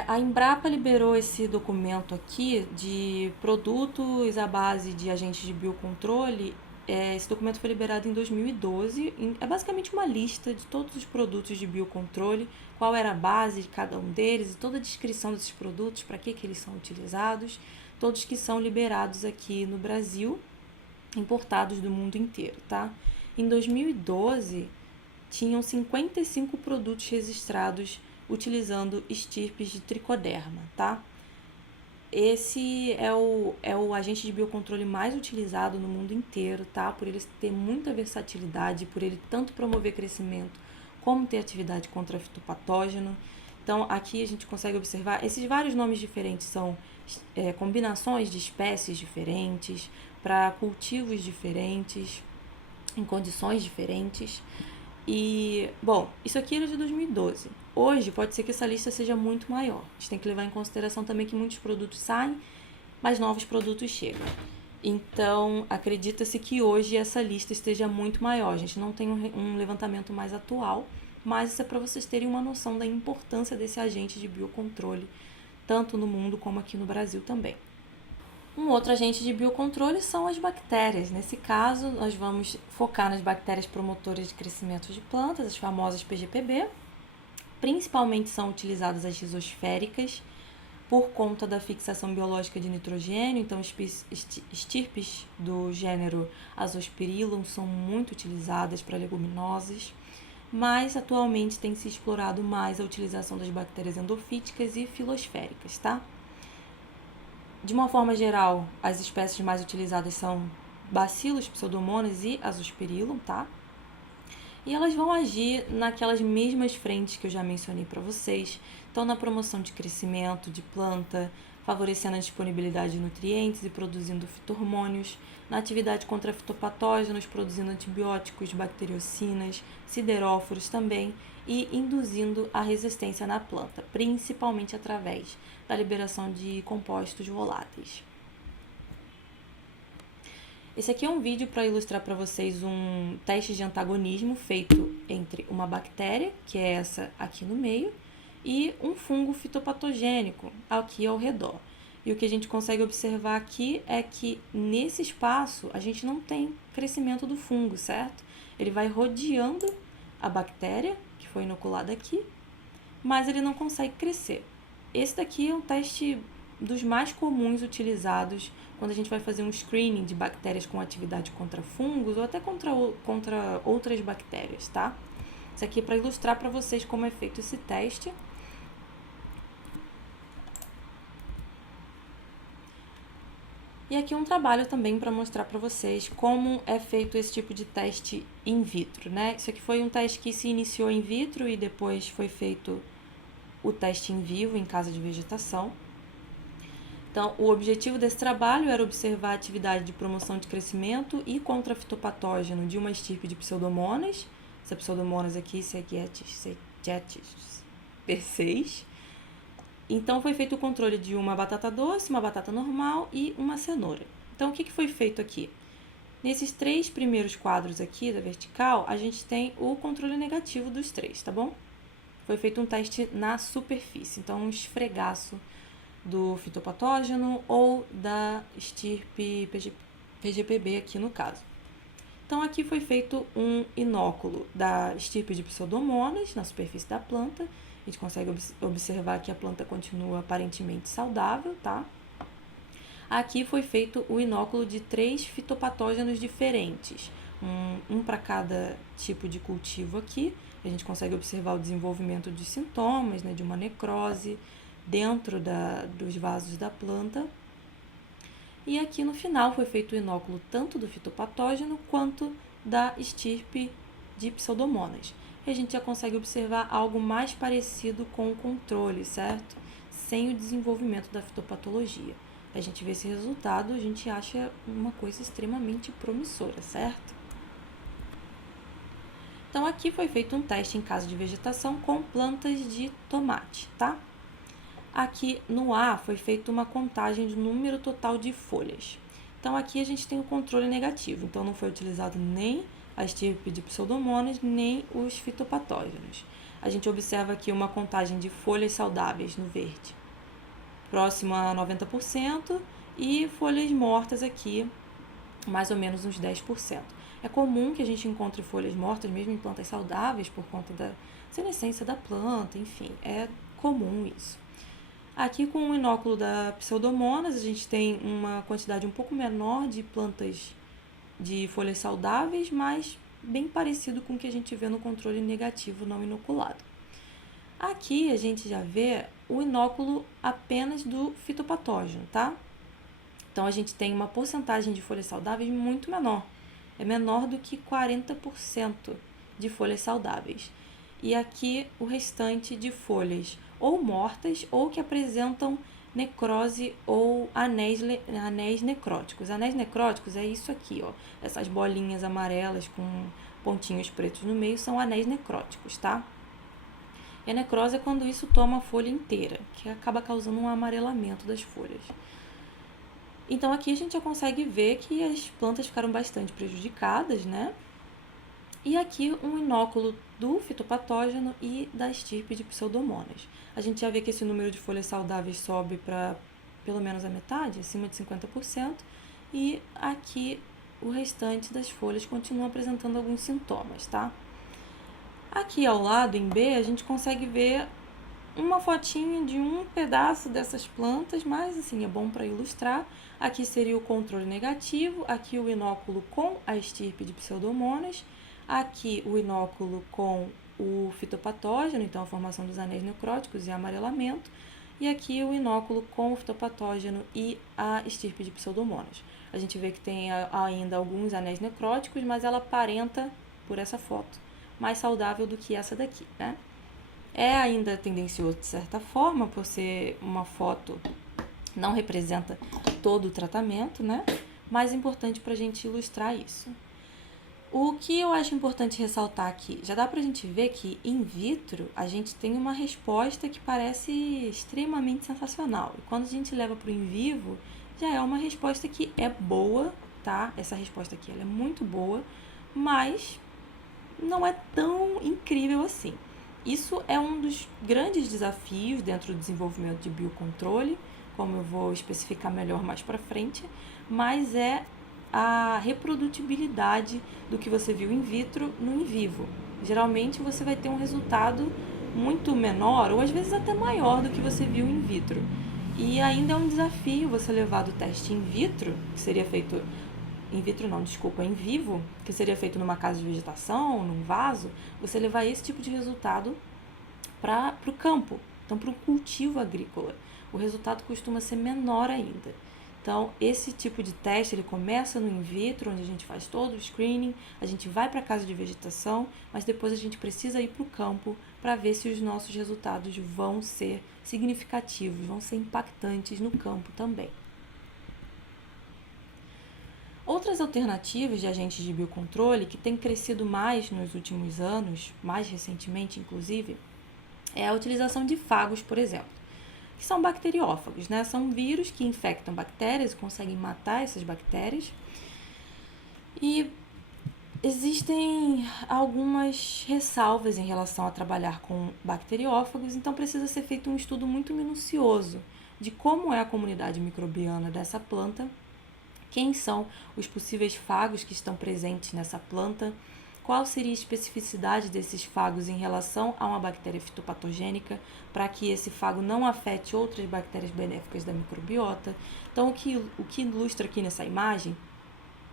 A Embrapa liberou esse documento aqui de produtos à base de agentes de biocontrole. Esse documento foi liberado em 2012. É basicamente uma lista de todos os produtos de biocontrole, qual era a base de cada um deles e toda a descrição desses produtos, para que eles são utilizados, todos que são liberados aqui no Brasil, importados do mundo inteiro, tá? Em 2012, tinham 55 produtos registrados utilizando estirpes de tricoderma, tá? Esse é o agente de biocontrole mais utilizado no mundo inteiro, tá? Por ele ter muita versatilidade, por ele tanto promover crescimento como ter atividade contra fitopatógeno. Então, aqui a gente consegue observar, esses vários nomes diferentes são combinações de espécies diferentes, para cultivos diferentes, em condições diferentes. E, bom, isso aqui era de 2012. Hoje pode ser que essa lista seja muito maior. A gente tem que levar em consideração também que muitos produtos saem, mas novos produtos chegam. Então, acredita-se que hoje essa lista esteja muito maior. A gente não tem um levantamento mais atual, mas isso é para vocês terem uma noção da importância desse agente de biocontrole, tanto no mundo como aqui no Brasil também. Um outro agente de biocontrole são as bactérias. Nesse caso, nós vamos focar nas bactérias promotoras de crescimento de plantas, as famosas PGPB. Principalmente são utilizadas as rizosféricas por conta da fixação biológica de nitrogênio. Então, estirpes do gênero Azospirillum são muito utilizadas para leguminosas, mas atualmente tem se explorado mais a utilização das bactérias endofíticas e filosféricas, tá? De uma forma geral, as espécies mais utilizadas são Bacillus, Pseudomonas e Azospirillum, tá? E elas vão agir naquelas mesmas frentes que eu já mencionei para vocês. Então, na promoção de crescimento de planta, favorecendo a disponibilidade de nutrientes e produzindo fito-hormônios, na atividade contra fitopatógenos, produzindo antibióticos, bacteriocinas, sideróforos também, e induzindo a resistência na planta, principalmente através da liberação de compostos voláteis. Esse aqui é um vídeo para ilustrar para vocês um teste de antagonismo feito entre uma bactéria, que é essa aqui no meio, e um fungo fitopatogênico aqui ao redor. E o que a gente consegue observar aqui é que nesse espaço a gente não tem crescimento do fungo, certo? Ele vai rodeando a bactéria, que foi inoculada aqui, mas ele não consegue crescer. Esse daqui é um teste dos mais comuns utilizados quando a gente vai fazer um screening de bactérias com atividade contra fungos ou até contra outras bactérias, tá? Isso aqui é para ilustrar para vocês como é feito esse teste. E aqui um trabalho também para mostrar para vocês como é feito esse tipo de teste in vitro, né? Isso aqui foi um teste que se iniciou in vitro e depois foi feito o teste em vivo em casa de vegetação. Então, o objetivo desse trabalho era observar a atividade de promoção de crescimento e contra fitopatógeno de uma estirpe de Pseudomonas. Essa Pseudomonas aqui, Segetes P6. Então, foi feito o controle de uma batata doce, uma batata normal e uma cenoura. Então, o que foi feito aqui? Nesses 3 primeiros quadros aqui da vertical, a gente tem o controle negativo dos 3, tá bom? Foi feito um teste na superfície, então um esfregaço do fitopatógeno ou da estirpe PGPB aqui no caso. Então aqui foi feito um inóculo da estirpe de Pseudomonas na superfície da planta. A gente consegue observar que a planta continua aparentemente saudável, tá? Aqui foi feito o inóculo de 3 fitopatógenos diferentes, um para cada tipo de cultivo aqui. A gente consegue observar o desenvolvimento de sintomas, né, de uma necrose dentro dos vasos da planta. E aqui no final foi feito o inóculo tanto do fitopatógeno quanto da estirpe de Pseudomonas. E a gente já consegue observar algo mais parecido com o controle, certo? Sem o desenvolvimento da fitopatologia. A gente vê esse resultado, a gente acha uma coisa extremamente promissora, certo? Então aqui foi feito um teste em caso de vegetação com plantas de tomate, tá? Aqui no A foi feita uma contagem do número total de folhas. Então aqui a gente tem o controle negativo, então não foi utilizado nem a estirpe de Pseudomonas, nem os fitopatógenos. A gente observa aqui uma contagem de folhas saudáveis no verde, próximo a 90%, e folhas mortas aqui, mais ou menos uns 10%. É comum que a gente encontre folhas mortas, mesmo em plantas saudáveis, por conta da senescência da planta, enfim, é comum isso. Aqui com o inóculo da Pseudomonas, a gente tem uma quantidade um pouco menor de plantas de folhas saudáveis, mas bem parecido com o que a gente vê no controle negativo não inoculado. Aqui a gente já vê o inóculo apenas do fitopatógeno, tá? Então a gente tem uma porcentagem de folhas saudáveis muito menor. É menor do que 40% de folhas saudáveis. E aqui o restante de folhas ou mortas ou que apresentam necrose ou anéis necróticos. Anéis necróticos é isso aqui, ó. Essas bolinhas amarelas com pontinhos pretos no meio são anéis necróticos, tá? E a necrose é quando isso toma a folha inteira, que acaba causando um amarelamento das folhas. Então aqui a gente já consegue ver que as plantas ficaram bastante prejudicadas, né? E aqui um inóculo do fitopatógeno e da estirpe de Pseudomonas. A gente já vê que esse número de folhas saudáveis sobe para pelo menos a metade, acima de 50%, e aqui o restante das folhas continua apresentando alguns sintomas, tá? Aqui ao lado, em B, a gente consegue ver uma fotinha de um pedaço dessas plantas, mas assim, é bom para ilustrar. Aqui seria o controle negativo, aqui o inóculo com a estirpe de Pseudomonas, aqui o inóculo com o fitopatógeno, então a formação dos anéis necróticos e amarelamento, e aqui o inóculo com o fitopatógeno e a estirpe de Pseudomonas. A gente vê que tem ainda alguns anéis necróticos, mas ela aparenta, por essa foto, mais saudável do que essa daqui, né? É ainda tendencioso de certa forma, por ser uma foto, não representa todo o tratamento, né? Mas é importante para a gente ilustrar isso. O que eu acho importante ressaltar aqui, já dá pra gente ver que in vitro a gente tem uma resposta que parece extremamente sensacional. E quando a gente leva pro in vivo, já é uma resposta que é boa, tá? Essa resposta aqui ela é muito boa, mas não é tão incrível assim. Isso é um dos grandes desafios dentro do desenvolvimento de biocontrole, como eu vou especificar melhor mais pra frente, mas é a reprodutibilidade do que você viu in vitro no in vivo. Geralmente você vai ter um resultado muito menor ou às vezes até maior do que você viu in vitro. E ainda é um desafio você levar do teste in vitro, que seria feito in vitro não, desculpa, in vivo, que seria feito numa casa de vegetação, num vaso, você levar esse tipo de resultado para o campo, então para o cultivo agrícola. O resultado costuma ser menor ainda. Então, esse tipo de teste, ele começa no in vitro, onde a gente faz todo o screening, a gente vai para a casa de vegetação, mas depois a gente precisa ir para o campo para ver se os nossos resultados vão ser significativos, vão ser impactantes no campo também. Outras alternativas de agentes de biocontrole que têm crescido mais nos últimos anos, mais recentemente inclusive, é a utilização de fagos, por exemplo, que são bacteriófagos, né? São vírus que infectam bactérias e conseguem matar essas bactérias. E existem algumas ressalvas em relação a trabalhar com bacteriófagos, então precisa ser feito um estudo muito minucioso de como é a comunidade microbiana dessa planta, quem são os possíveis fagos que estão presentes nessa planta, qual seria a especificidade desses fagos em relação a uma bactéria fitopatogênica, para que esse fago não afete outras bactérias benéficas da microbiota. Então, o que ilustra aqui nessa imagem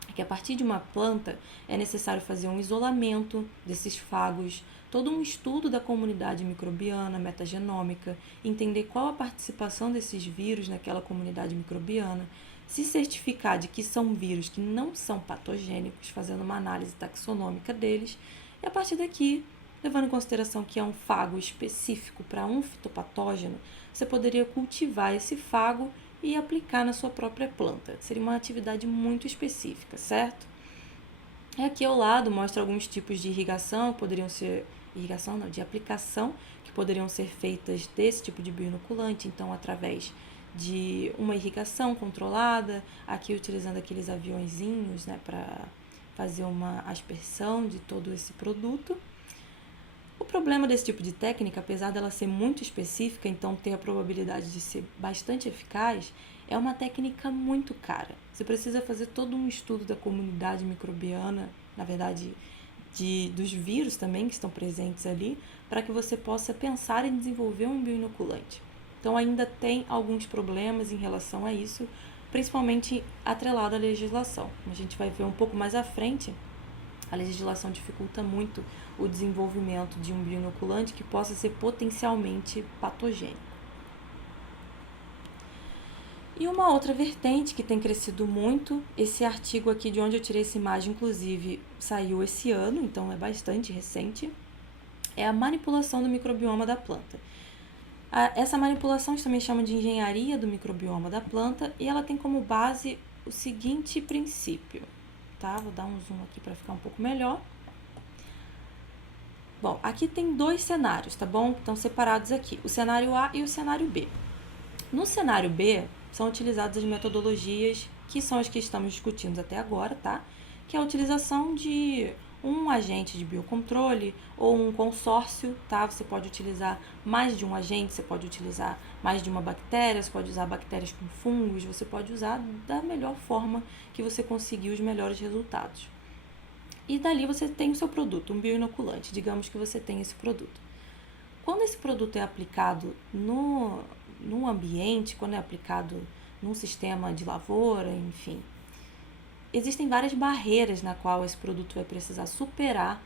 é que a partir de uma planta é necessário fazer um isolamento desses fagos, todo um estudo da comunidade microbiana, metagenômica, entender qual a participação desses vírus naquela comunidade microbiana, se certificar de que são vírus que não são patogênicos, fazendo uma análise taxonômica deles, e a partir daqui, levando em consideração que é um fago específico para um fitopatógeno, você poderia cultivar esse fago e aplicar na sua própria planta. Seria uma atividade muito específica, certo? E aqui ao lado mostra alguns tipos de irrigação, de aplicação, que poderiam ser feitas desse tipo de bioinoculante, então através de uma irrigação controlada, aqui utilizando aqueles aviõezinhos, né, para fazer uma aspersão de todo esse produto. O problema desse tipo de técnica, apesar dela ser muito específica, então ter a probabilidade de ser bastante eficaz, é uma técnica muito cara. Você precisa fazer todo um estudo da comunidade microbiana, na verdade, dos vírus também que estão presentes ali, para que você possa pensar em desenvolver um bioinoculante. Então ainda tem alguns problemas em relação a isso, principalmente atrelado à legislação. A gente vai ver um pouco mais à frente, a legislação dificulta muito o desenvolvimento de um bioinoculante que possa ser potencialmente patogênico. E uma outra vertente que tem crescido muito, esse artigo aqui de onde eu tirei essa imagem, inclusive, saiu esse ano, então é bastante recente, é a manipulação do microbioma da planta. Essa manipulação a gente também chama de engenharia do microbioma da planta e ela tem como base o seguinte princípio, tá? Vou dar um zoom aqui para ficar um pouco melhor. Bom, aqui tem dois cenários, tá bom? Estão separados aqui, o cenário A e o cenário B. No cenário B, são utilizadas as metodologias que são as que estamos discutindo até agora, tá? Que é a utilização de um agente de biocontrole ou um consórcio, tá? Você pode utilizar mais de um agente, você pode utilizar mais de uma bactéria, você pode usar bactérias com fungos, você pode usar da melhor forma que você conseguir os melhores resultados. E dali você tem o seu produto, um bioinoculante, digamos que você tem esse produto. Quando esse produto é aplicado no ambiente, quando é aplicado num sistema de lavoura, enfim, existem várias barreiras na qual esse produto vai precisar superar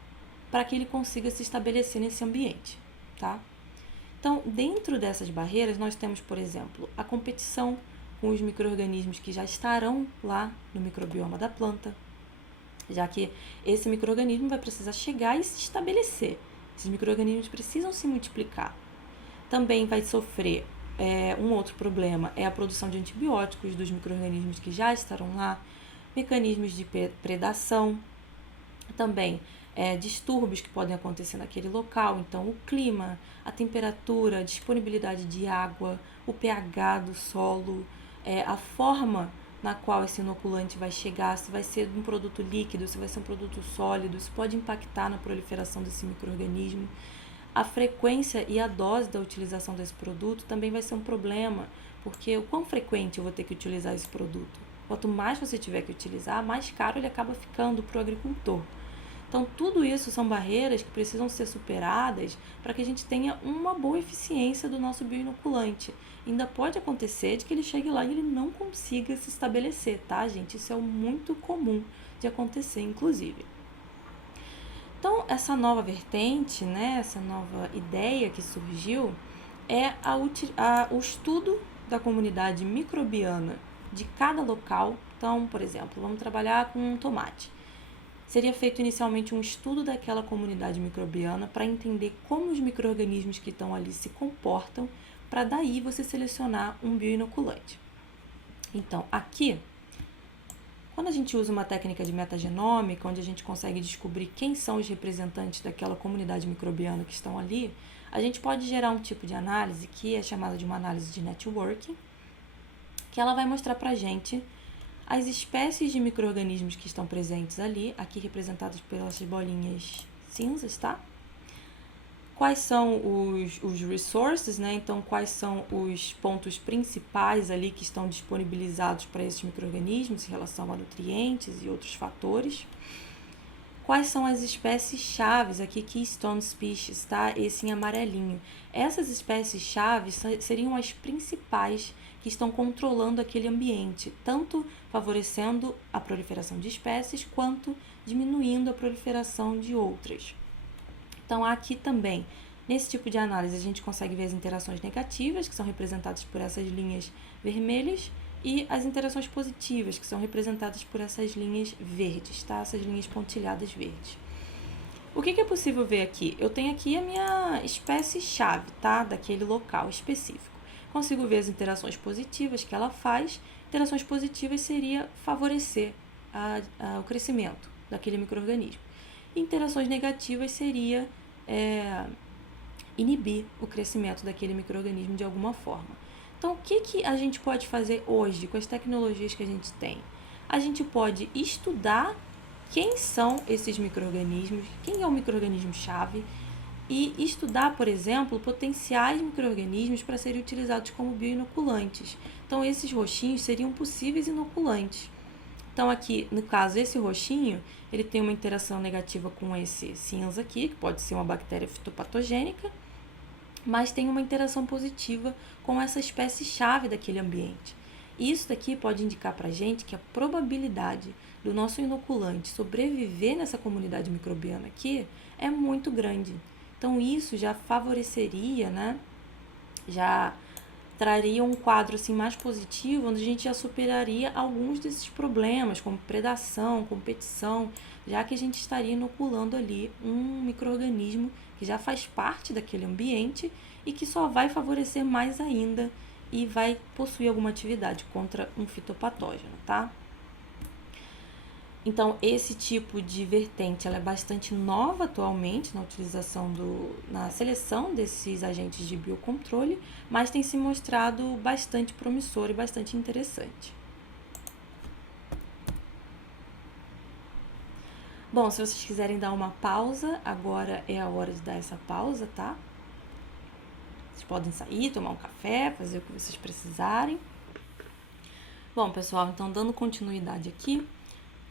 para que ele consiga se estabelecer nesse ambiente, tá? Então, dentro dessas barreiras, nós temos, por exemplo, a competição com os micro-organismos que já estarão lá no microbioma da planta, já que esse micro-organismo vai precisar chegar e se estabelecer. Esses micro-organismos precisam se multiplicar. Também vai sofrer um outro problema, é a produção de antibióticos dos micro-organismos que já estarão lá, mecanismos de predação, também distúrbios que podem acontecer naquele local, então o clima, a temperatura, a disponibilidade de água, o pH do solo, a forma na qual esse inoculante vai chegar, se vai ser um produto líquido, se vai ser um produto sólido, isso pode impactar na proliferação desse micro-organismo. A frequência e a dose da utilização desse produto também vai ser um problema, porque o quão frequente eu vou ter que utilizar esse produto? Quanto mais você tiver que utilizar, mais caro ele acaba ficando para o agricultor. Então, tudo isso são barreiras que precisam ser superadas para que a gente tenha uma boa eficiência do nosso bioinoculante. Ainda pode acontecer de que ele chegue lá e ele não consiga se estabelecer, tá, gente? Isso é muito comum de acontecer, inclusive. Então, essa nova vertente, né, essa nova ideia que surgiu é o estudo da comunidade microbiana de cada local. Então, por exemplo, vamos trabalhar com um tomate. Seria feito inicialmente um estudo daquela comunidade microbiana para entender como os micro-organismos que estão ali se comportam, para daí você selecionar um bioinoculante. Então, aqui, quando a gente usa uma técnica de metagenômica, onde a gente consegue descobrir quem são os representantes daquela comunidade microbiana que estão ali, a gente pode gerar um tipo de análise que é chamada de uma análise de networking, que ela vai mostrar para a gente as espécies de micro-organismos que estão presentes ali, aqui representadas pelas bolinhas cinzas, tá? quais são os resources, né? Então, quais são os pontos principais ali que estão disponibilizados para esses micro-organismos em relação a nutrientes e outros fatores. Quais são as espécies chaves aqui, keystone species, tá? Esse em amarelinho. Essas espécies chaves seriam as principais que estão controlando aquele ambiente, tanto favorecendo a proliferação de espécies, quanto diminuindo a proliferação de outras. Então, aqui também, nesse tipo de análise, a gente consegue ver as interações negativas, que são representadas por essas linhas vermelhas, e as interações positivas, que são representadas por essas linhas verdes, tá? Essas linhas pontilhadas verdes. O que é possível ver aqui? Eu tenho aqui a minha espécie-chave, tá? Daquele local específico. Consigo ver as interações positivas que ela faz. Interações positivas seria favorecer o crescimento daquele micro-organismo. Interações negativas seria inibir o crescimento daquele micro-organismo de alguma forma. Então, o que a gente pode fazer hoje com as tecnologias que a gente tem? A gente pode estudar quem são esses micro-organismos, quem é o micro-organismo-chave, e estudar, por exemplo, potenciais micro-organismos para serem utilizados como bioinoculantes. Então, esses roxinhos seriam possíveis inoculantes. Então, aqui, no caso, esse roxinho, ele tem uma interação negativa com esse cinza aqui, que pode ser uma bactéria fitopatogênica, mas tem uma interação positiva com essa espécie-chave daquele ambiente. Isso daqui pode indicar para a gente que a probabilidade do nosso inoculante sobreviver nessa comunidade microbiana aqui é muito grande. Então, isso já favoreceria, né? Já traria um quadro assim, mais positivo, onde a gente já superaria alguns desses problemas, como predação, competição, já que a gente estaria inoculando ali um micro-organismo que já faz parte daquele ambiente e que só vai favorecer mais ainda e vai possuir alguma atividade contra um fitopatógeno, tá? Então, esse tipo de vertente ela é bastante nova atualmente na utilização na seleção desses agentes de biocontrole, mas tem se mostrado bastante promissor e bastante interessante. Bom, se vocês quiserem dar uma pausa, agora é a hora de dar essa pausa, tá? Vocês podem sair, tomar um café, fazer o que vocês precisarem. Bom, pessoal, então dando continuidade aqui,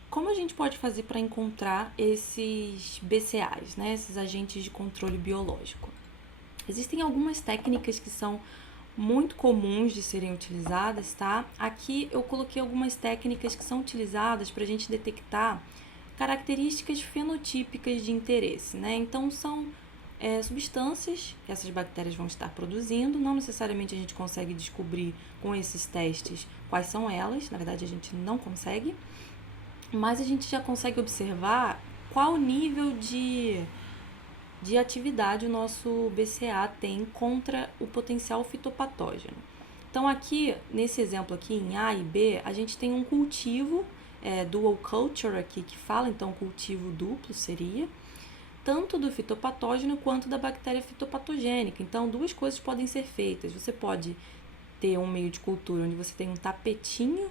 como a gente pode fazer para encontrar esses BCAAs, né, esses agentes de controle biológico? Existem algumas técnicas que são muito comuns de serem utilizadas, tá? Aqui eu coloquei algumas técnicas que são utilizadas para a gente detectar características fenotípicas de interesse, né? Então, são substâncias que essas bactérias vão estar produzindo. Não necessariamente a gente consegue descobrir com esses testes quais são elas, na verdade a gente não consegue, mas a gente já consegue observar qual nível de atividade o nosso BCA tem contra o potencial fitopatógeno. Então, aqui, nesse exemplo aqui, em A e B, a gente tem um cultivo, dual culture aqui, que fala, então, cultivo duplo seria, tanto do fitopatógeno quanto da bactéria fitopatogênica. Então, duas coisas podem ser feitas. Você pode ter um meio de cultura onde você tem um tapetinho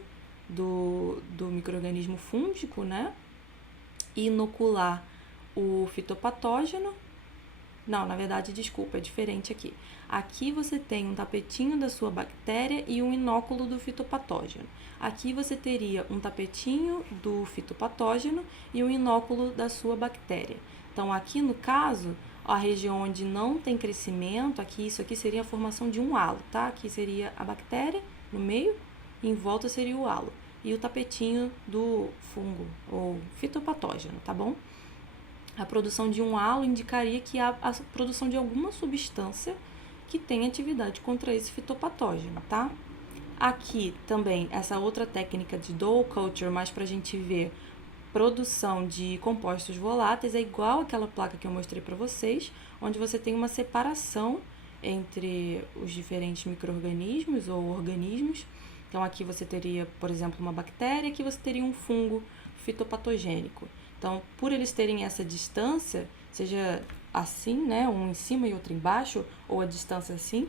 do micro-organismo fúngico, né? E inocular o fitopatógeno. Não, na verdade, desculpa, é diferente aqui. Aqui você tem um tapetinho da sua bactéria e um inóculo do fitopatógeno. Aqui você teria um tapetinho do fitopatógeno e um inóculo da sua bactéria. Então, aqui no caso, a região onde não tem crescimento, isso aqui seria a formação de um halo, tá? Aqui seria a bactéria no meio e em volta seria o halo. E o tapetinho do fungo ou fitopatógeno, tá bom? A produção de um halo indicaria que há a produção de alguma substância que tem atividade contra esse fitopatógeno, tá? Aqui também, essa outra técnica de dual culture, mais para a gente ver produção de compostos voláteis, é igual aquela placa que eu mostrei para vocês, onde você tem uma separação entre os diferentes micro-organismos ou organismos. Então, aqui você teria, por exemplo, uma bactéria, aqui você teria um fungo fitopatogênico. Então, por eles terem essa distância, seja assim, né, um em cima e outro embaixo, ou a distância assim,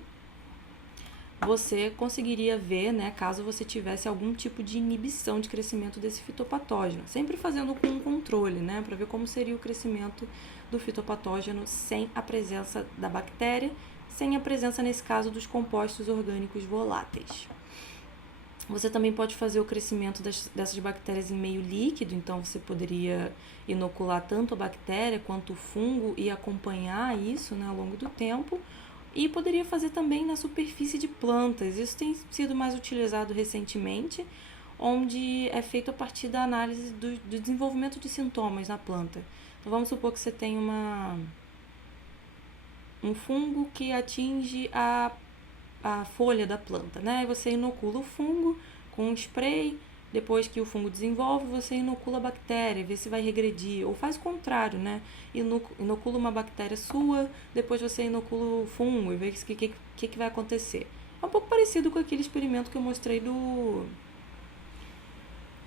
você conseguiria ver, né, caso você tivesse algum tipo de inibição de crescimento desse fitopatógeno. Sempre fazendo com um controle, né, para ver como seria o crescimento do fitopatógeno sem a presença da bactéria, sem a presença, nesse caso, dos compostos orgânicos voláteis. Você também pode fazer o crescimento dessas bactérias em meio líquido, então você poderia inocular tanto a bactéria quanto o fungo e acompanhar isso, né, ao longo do tempo. E poderia fazer também na superfície de plantas. Isso tem sido mais utilizado recentemente, onde é feito a partir da análise do desenvolvimento de sintomas na planta. Então vamos supor que você tem um fungo que atinge a folha da planta, né? E você inocula o fungo com um spray, depois que o fungo desenvolve, você inocula a bactéria, vê se vai regredir, ou faz o contrário, né? Inocula uma bactéria sua, depois você inocula o fungo e vê o que vai acontecer. É um pouco parecido com aquele experimento que eu mostrei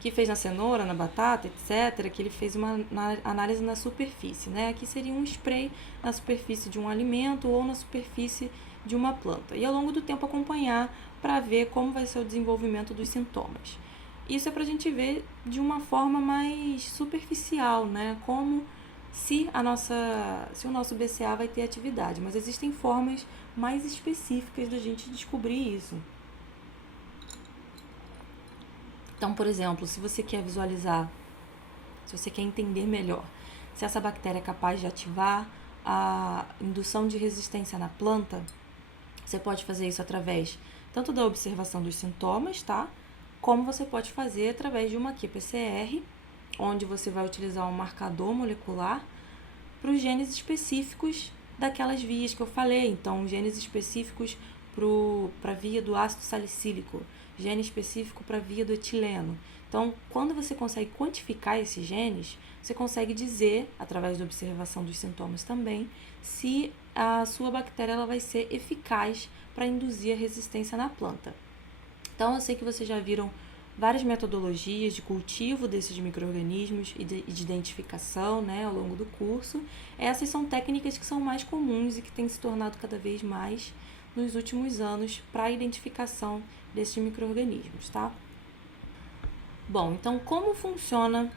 que fez na cenoura, na batata, etc., que ele fez uma análise na superfície, né? Aqui seria um spray na superfície de um alimento ou na superfície de uma planta. E ao longo do tempo acompanhar para ver como vai ser o desenvolvimento dos sintomas. Isso é para a gente ver de uma forma mais superficial, né? Como se o nosso BCA vai ter atividade. Mas existem formas mais específicas da gente descobrir isso. Então, por exemplo, se você quer visualizar, se você quer entender melhor se essa bactéria é capaz de ativar a indução de resistência na planta, você pode fazer isso através tanto da observação dos sintomas, tá? Como você pode fazer através de uma qPCR, onde você vai utilizar um marcador molecular para os genes específicos daquelas vias que eu falei. Então, genes específicos para a via do ácido salicílico, gene específico para a via do etileno. Então, quando você consegue quantificar esses genes, você consegue dizer, através da observação dos sintomas também, se a sua bactéria ela vai ser eficaz para induzir a resistência na planta. Então, eu sei que vocês já viram várias metodologias de cultivo desses micro-organismos e de identificação, né, ao longo do curso. Essas são técnicas que são mais comuns e que têm se tornado cada vez mais nos últimos anos para a identificação desses micro-organismos, tá? Bom, então como funciona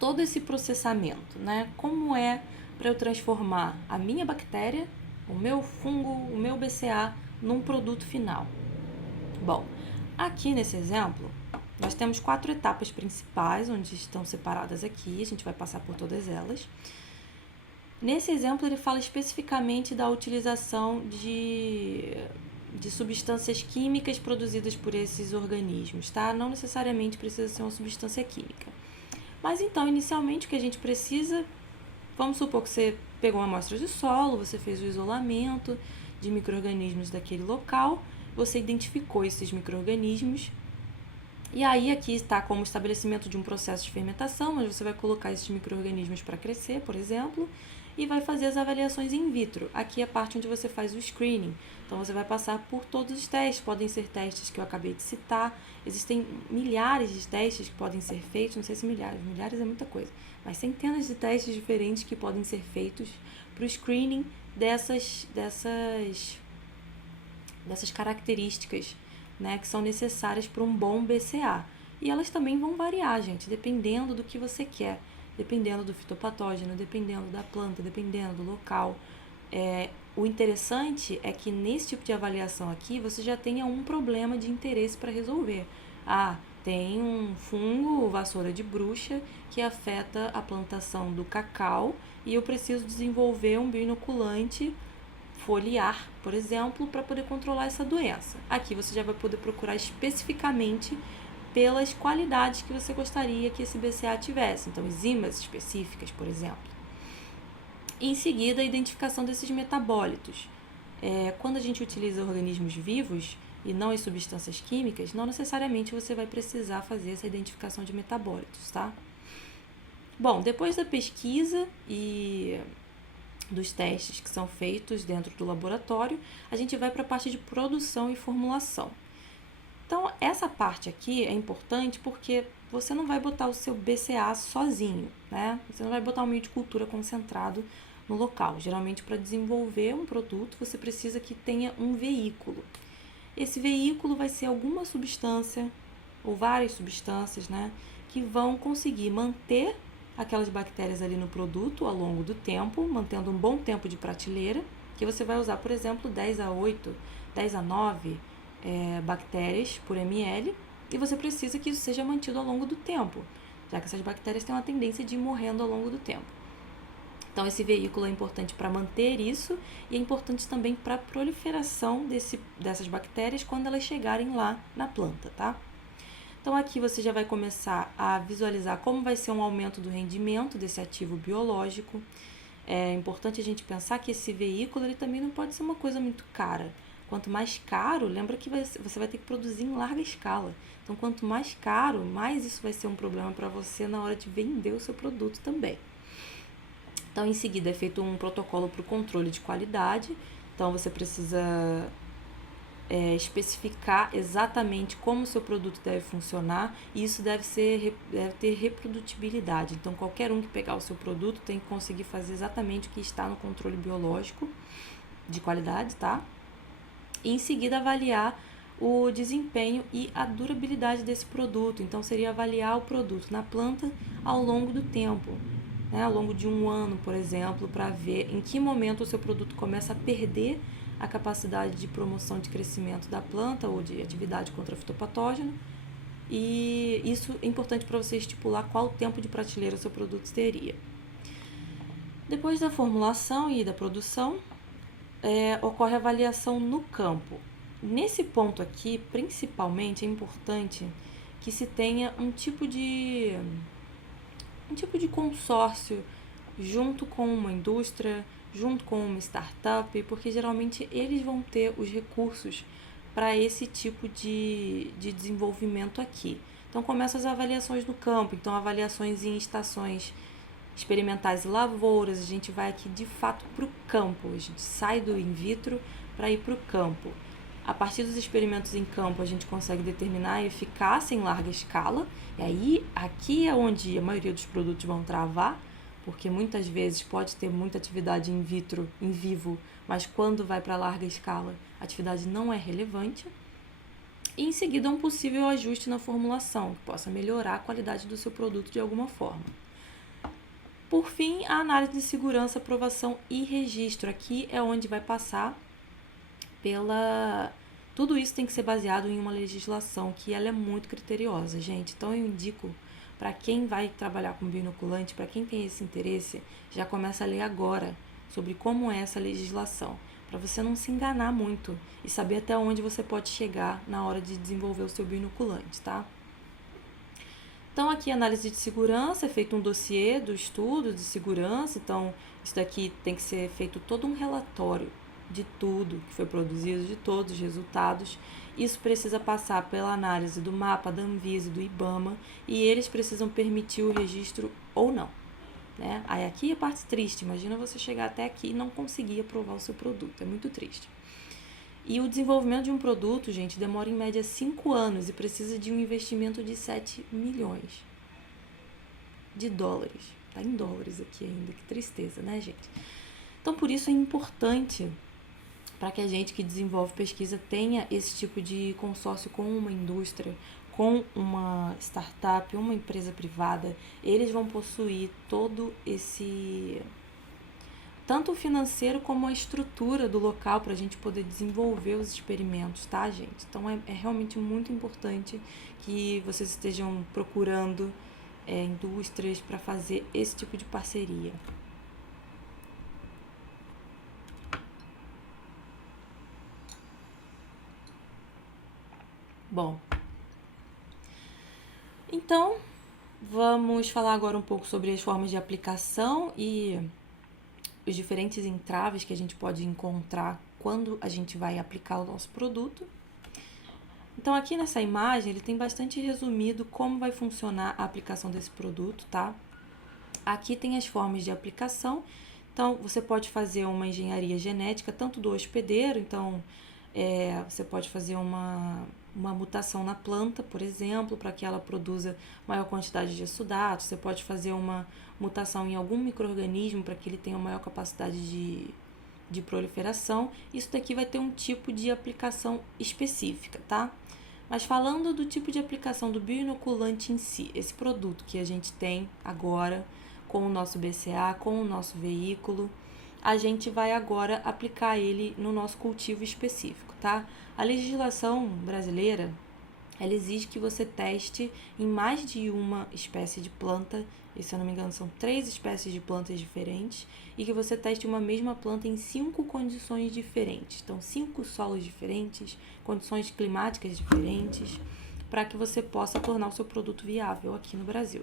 todo esse processamento, né? Como é para eu transformar a minha bactéria, o meu fungo, o meu BCA num produto final? Bom, aqui nesse exemplo, nós temos 4 etapas principais, onde estão separadas aqui, a gente vai passar por todas elas. Nesse exemplo, ele fala especificamente da utilização de substâncias químicas produzidas por esses organismos, tá? Não necessariamente precisa ser uma substância química. Mas então, inicialmente, o que a gente precisa, vamos supor que você pegou uma amostra de solo, você fez o isolamento de micro-organismos daquele local, você identificou esses micro-organismos, e aí aqui está como estabelecimento de um processo de fermentação, onde você vai colocar esses micro-organismos para crescer, por exemplo, e vai fazer as avaliações in vitro. Aqui é a parte onde você faz o screening. Então, você vai passar por todos os testes. Podem ser testes que eu acabei de citar. Existem milhares de testes que podem ser feitos. Não sei se milhares é muita coisa. Mas centenas de testes diferentes que podem ser feitos para o screening dessas características, né, que são necessárias para um bom BCA. E elas também vão variar, gente, dependendo do que você quer. Dependendo do fitopatógeno, dependendo da planta, dependendo do local. O interessante é que nesse tipo de avaliação aqui, você já tenha um problema de interesse para resolver. Tem um fungo, vassoura de bruxa, que afeta a plantação do cacau e eu preciso desenvolver um bioinoculante foliar, por exemplo, para poder controlar essa doença. Aqui você já vai poder procurar especificamente pelas qualidades que você gostaria que esse BCA tivesse. Então, enzimas específicas, por exemplo. E, em seguida, a identificação desses metabólitos. Quando a gente utiliza organismos vivos e não as substâncias químicas, não necessariamente você vai precisar fazer essa identificação de metabólitos, tá? Bom, depois da pesquisa e dos testes que são feitos dentro do laboratório, a gente vai para a parte de produção e formulação. Então, essa parte aqui é importante porque você não vai botar o seu BCA sozinho, né? Você não vai botar um meio de cultura concentrado no local. Geralmente, para desenvolver um produto, você precisa que tenha um veículo. Esse veículo vai ser alguma substância ou várias substâncias, né, que vão conseguir manter aquelas bactérias ali no produto ao longo do tempo, mantendo um bom tempo de prateleira, que você vai usar, por exemplo, 10 a 8, 10 a 9 bactérias por ml, e você precisa que isso seja mantido ao longo do tempo, já que essas bactérias têm uma tendência de ir morrendo ao longo do tempo. Então, esse veículo é importante para manter isso e é importante também para a proliferação dessas bactérias quando elas chegarem lá na planta, tá? Então, aqui você já vai começar a visualizar como vai ser um aumento do rendimento desse ativo biológico. É importante a gente pensar que esse veículo ele também não pode ser uma coisa muito cara. Quanto mais caro, lembra que você vai ter que produzir em larga escala. Então, quanto mais caro, mais isso vai ser um problema para você na hora de vender o seu produto também. Então, em seguida, é feito um protocolo para o controle de qualidade. Então, você precisa especificar exatamente como o seu produto deve funcionar, e isso deve ter reprodutibilidade. Então, qualquer um que pegar o seu produto tem que conseguir fazer exatamente o que está no controle biológico de qualidade, tá? E em seguida avaliar o desempenho e a durabilidade desse produto. Então, seria avaliar o produto na planta ao longo do tempo, né? Ao longo de um ano, por exemplo, para ver em que momento o seu produto começa a perder a capacidade de promoção de crescimento da planta ou de atividade contra fitopatógeno. E isso é importante para você estipular qual tempo de prateleira o seu produto teria. Depois da formulação e da produção, ocorre a avaliação no campo. Nesse ponto aqui, principalmente, é importante que se tenha um tipo de consórcio junto com uma indústria, junto com uma startup, porque geralmente eles vão ter os recursos para esse tipo de desenvolvimento aqui. Então, começam as avaliações no campo, então avaliações em estações experimentais e lavouras, a gente vai aqui de fato para o campo, a gente sai do in vitro para ir para o campo. A partir dos experimentos em campo, a gente consegue determinar a eficácia em larga escala, e aí aqui é onde a maioria dos produtos vão travar, porque muitas vezes pode ter muita atividade in vitro, em vivo, mas quando vai para larga escala, a atividade não é relevante. E em seguida, um possível ajuste na formulação, que possa melhorar a qualidade do seu produto de alguma forma. Por fim, a análise de segurança, aprovação e registro. Aqui é onde vai passar pela... Tudo isso tem que ser baseado em uma legislação que ela é muito criteriosa, gente. Então, eu indico para quem vai trabalhar com bioinoculante, para quem tem esse interesse, já começa a ler agora sobre como é essa legislação, para você não se enganar muito e saber até onde você pode chegar na hora de desenvolver o seu bioinoculante, tá? Então, aqui análise de segurança, é feito um dossiê do estudo de segurança, então isso daqui tem que ser feito todo um relatório de tudo que foi produzido, de todos os resultados. Isso precisa passar pela análise do mapa, da Anvisa e do IBAMA, e eles precisam permitir o registro ou não, né? Aí aqui é a parte triste, imagina você chegar até aqui e não conseguir aprovar o seu produto, é muito triste. E o desenvolvimento de um produto, gente, demora em média 5 anos e precisa de um investimento de 7 milhões de dólares. Tá em dólares aqui ainda, que tristeza, né, gente? Então, por isso é importante para que a gente que desenvolve pesquisa tenha esse tipo de consórcio com uma indústria, com uma startup, uma empresa privada. Eles vão possuir todo esse... tanto o financeiro como a estrutura do local para a gente poder desenvolver os experimentos, tá, gente? Então, é realmente muito importante que vocês estejam procurando indústrias para fazer esse tipo de parceria. Bom, então, vamos falar agora um pouco sobre as formas de aplicação e os diferentes entraves que a gente pode encontrar quando a gente vai aplicar o nosso produto. Então, aqui nessa imagem, ele tem bastante resumido como vai funcionar a aplicação desse produto, tá? Aqui tem as formas de aplicação. Então, você pode fazer uma engenharia genética, tanto do hospedeiro, então você pode fazer uma mutação na planta, por exemplo, para que ela produza maior quantidade de exudato. Você pode fazer uma mutação em algum micro-organismo para que ele tenha maior capacidade de proliferação, isso daqui vai ter um tipo de aplicação específica, tá? Mas falando do tipo de aplicação do bioinoculante em si, esse produto que a gente tem agora com o nosso BCA, com o nosso veículo, a gente vai agora aplicar ele no nosso cultivo específico, tá? A legislação brasileira, ela exige que você teste em mais de uma espécie de planta, e se eu não me engano são 3 espécies de plantas diferentes, e que você teste uma mesma planta em 5 condições diferentes. Então, 5 solos diferentes, condições climáticas diferentes, para que você possa tornar o seu produto viável aqui no Brasil.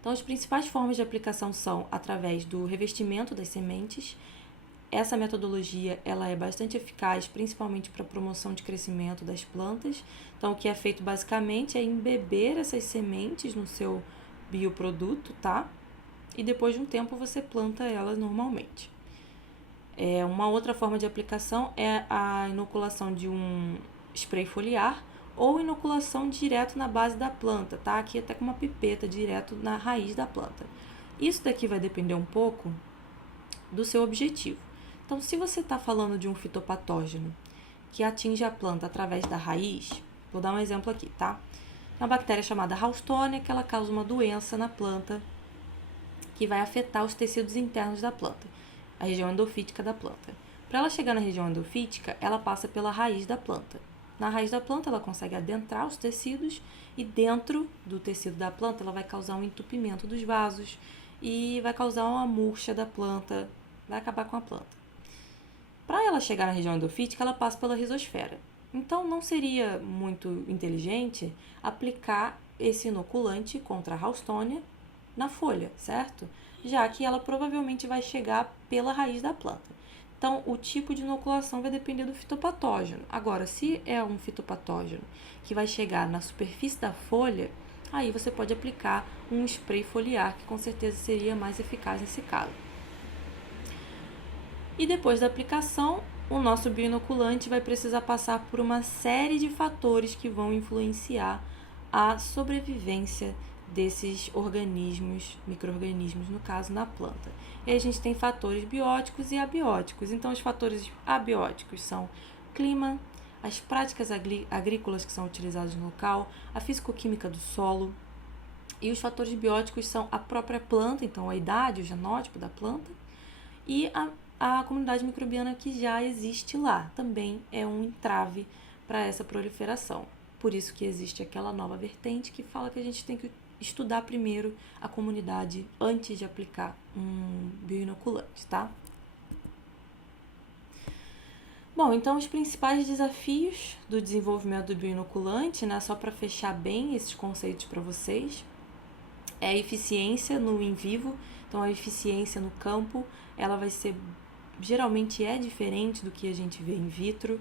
Então, as principais formas de aplicação são através do revestimento das sementes. Essa metodologia ela é bastante eficaz, principalmente para a promoção de crescimento das plantas. Então, o que é feito basicamente é embeber essas sementes no seu bioproduto, tá? E depois de um tempo você planta elas normalmente. Uma outra forma de aplicação é a inoculação de um spray foliar ou inoculação direto na base da planta, tá? Aqui até com uma pipeta direto na raiz da planta. Isso daqui vai depender um pouco do seu objetivo. Então, se você está falando de um fitopatógeno que atinge a planta através da raiz, vou dar um exemplo aqui, tá? Uma bactéria chamada Ralstonia, que ela causa uma doença na planta que vai afetar os tecidos internos da planta, a região endofítica da planta. Para ela chegar na região endofítica, ela passa pela raiz da planta. Na raiz da planta, ela consegue adentrar os tecidos e dentro do tecido da planta, ela vai causar um entupimento dos vasos e vai causar uma murcha da planta, vai acabar com a planta. Para ela chegar na região endofítica, ela passa pela rizosfera. Então, não seria muito inteligente aplicar esse inoculante contra a Ralstonia na folha, certo? Já que ela provavelmente vai chegar pela raiz da planta. Então, o tipo de inoculação vai depender do fitopatógeno. Agora, se é um fitopatógeno que vai chegar na superfície da folha, aí você pode aplicar um spray foliar, que com certeza seria mais eficaz nesse caso. E depois da aplicação, o nosso bioinoculante vai precisar passar por uma série de fatores que vão influenciar a sobrevivência desses organismos, micro-organismos, no caso, na planta. E aí a gente tem fatores bióticos e abióticos. Então, os fatores abióticos são clima, as práticas agrícolas que são utilizadas no local, a fisicoquímica do solo. E os fatores bióticos são a própria planta, então a idade, o genótipo da planta, e a comunidade microbiana que já existe lá. Também é um entrave para essa proliferação. Por isso que existe aquela nova vertente que fala que a gente tem que estudar primeiro a comunidade antes de aplicar um bioinoculante, tá? Bom, então os principais desafios do desenvolvimento do bioinoculante, né, só para fechar bem esses conceitos para vocês, é a eficiência no in vivo. Então, a eficiência no campo, ela vai ser, geralmente é diferente do que a gente vê in vitro.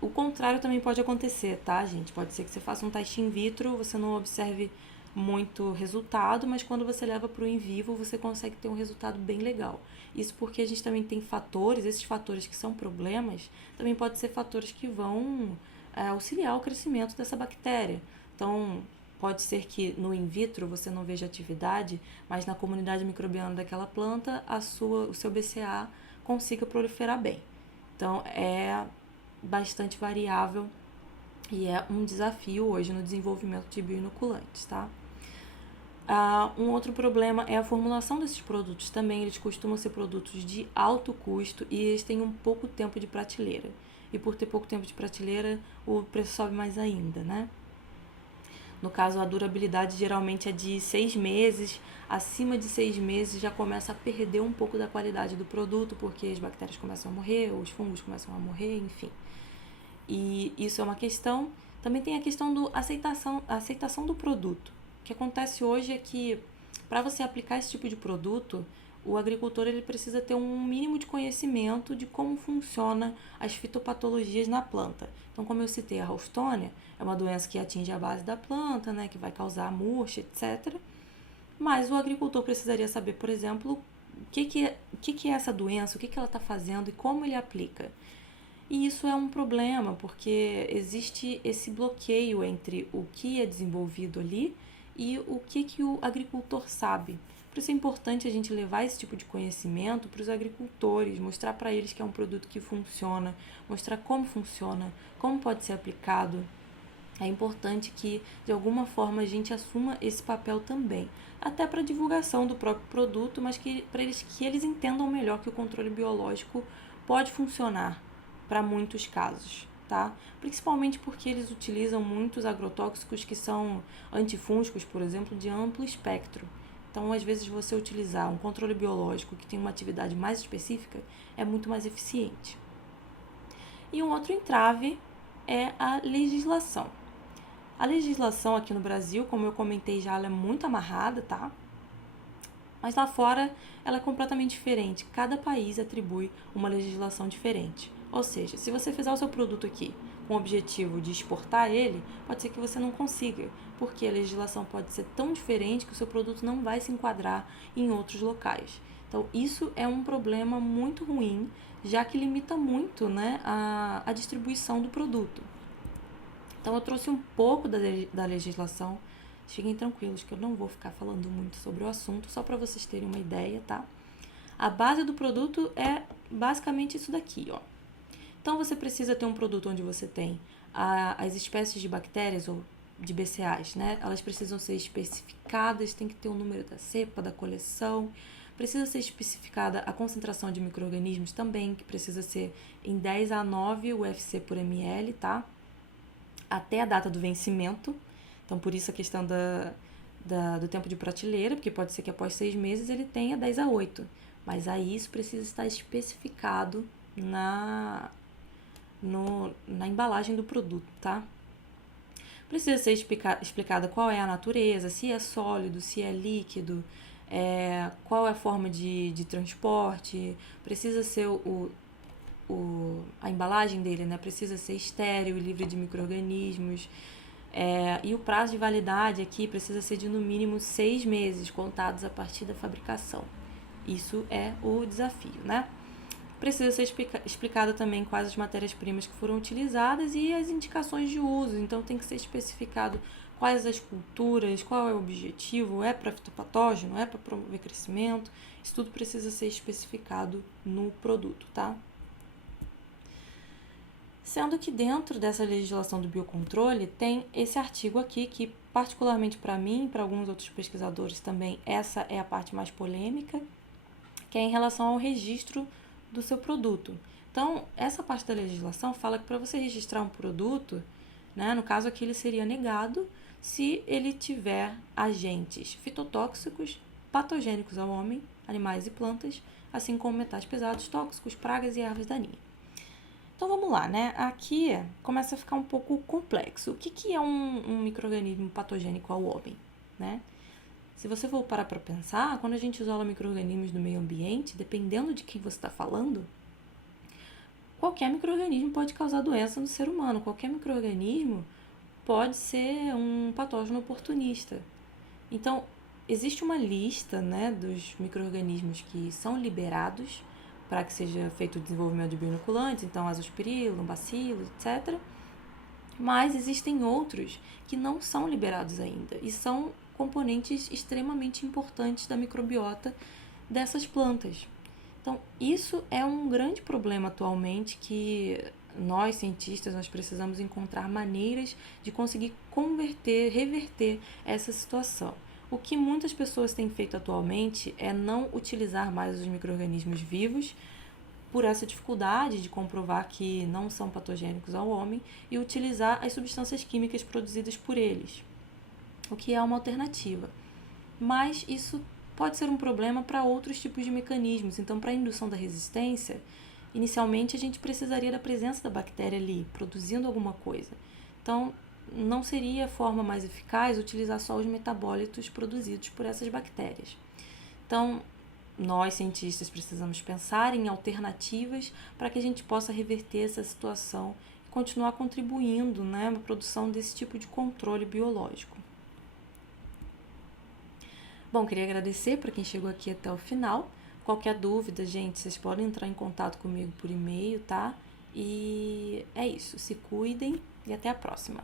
O contrário também pode acontecer, tá, gente? Pode ser que você faça um teste in vitro, você não observe muito resultado, mas quando você leva para o in vivo, você consegue ter um resultado bem legal. Isso porque a gente também tem fatores, esses fatores que são problemas, também podem ser fatores que vão auxiliar o crescimento dessa bactéria. Então, pode ser que no in vitro você não veja atividade, mas na comunidade microbiana daquela planta, o seu BCA consiga proliferar bem. Então, é bastante variável e é um desafio hoje no desenvolvimento de bioinoculantes, tá? Um outro problema é a formulação desses produtos também. Eles costumam ser produtos de alto custo e eles têm um pouco tempo de prateleira. E por ter pouco tempo de prateleira, o preço sobe mais ainda, né? No caso, a durabilidade geralmente é de 6 meses. Acima de 6 meses já começa a perder um pouco da qualidade do produto, porque as bactérias começam a morrer, os fungos começam a morrer, enfim. E isso é uma questão. Também tem a questão da aceitação do produto. O que acontece hoje é que, para você aplicar esse tipo de produto, o agricultor ele precisa ter um mínimo de conhecimento de como funciona as fitopatologias na planta. Então, como eu citei, a Ralstonia é uma doença que atinge a base da planta, né, que vai causar murcha, etc. Mas o agricultor precisaria saber, por exemplo, o que é essa doença, o que ela está fazendo e como ele aplica. E isso é um problema, porque existe esse bloqueio entre o que é desenvolvido ali e o que o agricultor sabe. Por isso é importante a gente levar esse tipo de conhecimento para os agricultores, mostrar para eles que é um produto que funciona, mostrar como funciona, como pode ser aplicado. É importante que, de alguma forma, a gente assuma esse papel também, até para a divulgação do próprio produto, mas para que eles entendam melhor que o controle biológico pode funcionar para muitos casos, tá? Principalmente porque eles utilizam muitos agrotóxicos que são antifúngicos, por exemplo, de amplo espectro. Então, às vezes, você utilizar um controle biológico que tem uma atividade mais específica é muito mais eficiente. E um outro entrave é a legislação. A legislação aqui no Brasil, como eu comentei já, ela é muito amarrada, tá? Mas lá fora ela é completamente diferente. Cada país atribui uma legislação diferente. Ou seja, se você fizer o seu produto aqui com o objetivo de exportar ele, pode ser que você não consiga, porque a legislação pode ser tão diferente que o seu produto não vai se enquadrar em outros locais. Então, isso é um problema muito ruim, já que limita muito, né, a distribuição do produto. Então, eu trouxe um pouco da legislação. Fiquem tranquilos que eu não vou ficar falando muito sobre o assunto, só para vocês terem uma ideia, tá? A base do produto é basicamente isso daqui, ó. Então, você precisa ter um produto onde você tem as espécies de bactérias ou de BCAAs, né? Elas precisam ser especificadas, tem que ter o número da cepa, da coleção. Precisa ser especificada a concentração de micro-organismos também, que precisa ser em 10 a 9 UFC por ml, tá? Até a data do vencimento. Então, por isso a questão do tempo de prateleira, porque pode ser que após 6 meses ele tenha 10 a 8. Mas aí isso precisa estar especificado na embalagem do produto, tá? Precisa ser explicada qual é a natureza, se é sólido, se é líquido, qual é a forma de transporte, precisa ser a embalagem dele, né? Precisa ser estéril e livre de micro-organismos. E o prazo de validade aqui precisa ser de no mínimo 6 meses, contados a partir da fabricação. Isso é o desafio, né? Precisa ser explicada também quais as matérias-primas que foram utilizadas e as indicações de uso. Então, tem que ser especificado quais as culturas, qual é o objetivo, é para fitopatógeno, é para promover crescimento. Isso tudo precisa ser especificado no produto, tá? Sendo que dentro dessa legislação do biocontrole tem esse artigo aqui que, particularmente para mim e para alguns outros pesquisadores também, essa é a parte mais polêmica, que é em relação ao registro do seu produto. Então, essa parte da legislação fala que para você registrar um produto, né, no caso aqui ele seria negado se ele tiver agentes fitotóxicos, patogênicos ao homem, animais e plantas, assim como metais pesados, tóxicos, pragas e ervas daninhas. Então vamos lá, né? Aqui começa a ficar um pouco complexo. O que é um micro-organismo patogênico ao homem, né? Se você for parar para pensar, quando a gente isola micro-organismos do meio ambiente, dependendo de quem você está falando, qualquer micro-organismo pode causar doença no ser humano. Qualquer micro-organismo pode ser um patógeno oportunista. Então, existe uma lista, né, dos micro-organismos que são liberados para que seja feito o desenvolvimento de bioinoculantes, então azospirillum, bacillus, etc. Mas existem outros que não são liberados ainda e são componentes extremamente importantes da microbiota dessas plantas. Então, isso é um grande problema atualmente que nós, cientistas, nós precisamos encontrar maneiras de conseguir reverter essa situação. O que muitas pessoas têm feito atualmente é não utilizar mais os micro-organismos vivos por essa dificuldade de comprovar que não são patogênicos ao homem e utilizar as substâncias químicas produzidas por eles, o que é uma alternativa. Mas isso pode ser um problema para outros tipos de mecanismos. Então, para a indução da resistência, inicialmente a gente precisaria da presença da bactéria ali, produzindo alguma coisa. Então, não seria a forma mais eficaz utilizar só os metabólitos produzidos por essas bactérias. Então, nós, cientistas, precisamos pensar em alternativas para que a gente possa reverter essa situação e continuar contribuindo, né, na produção desse tipo de controle biológico. Bom, queria agradecer para quem chegou aqui até o final. Qualquer dúvida, gente, vocês podem entrar em contato comigo por e-mail, tá? E é isso. Se cuidem e até a próxima.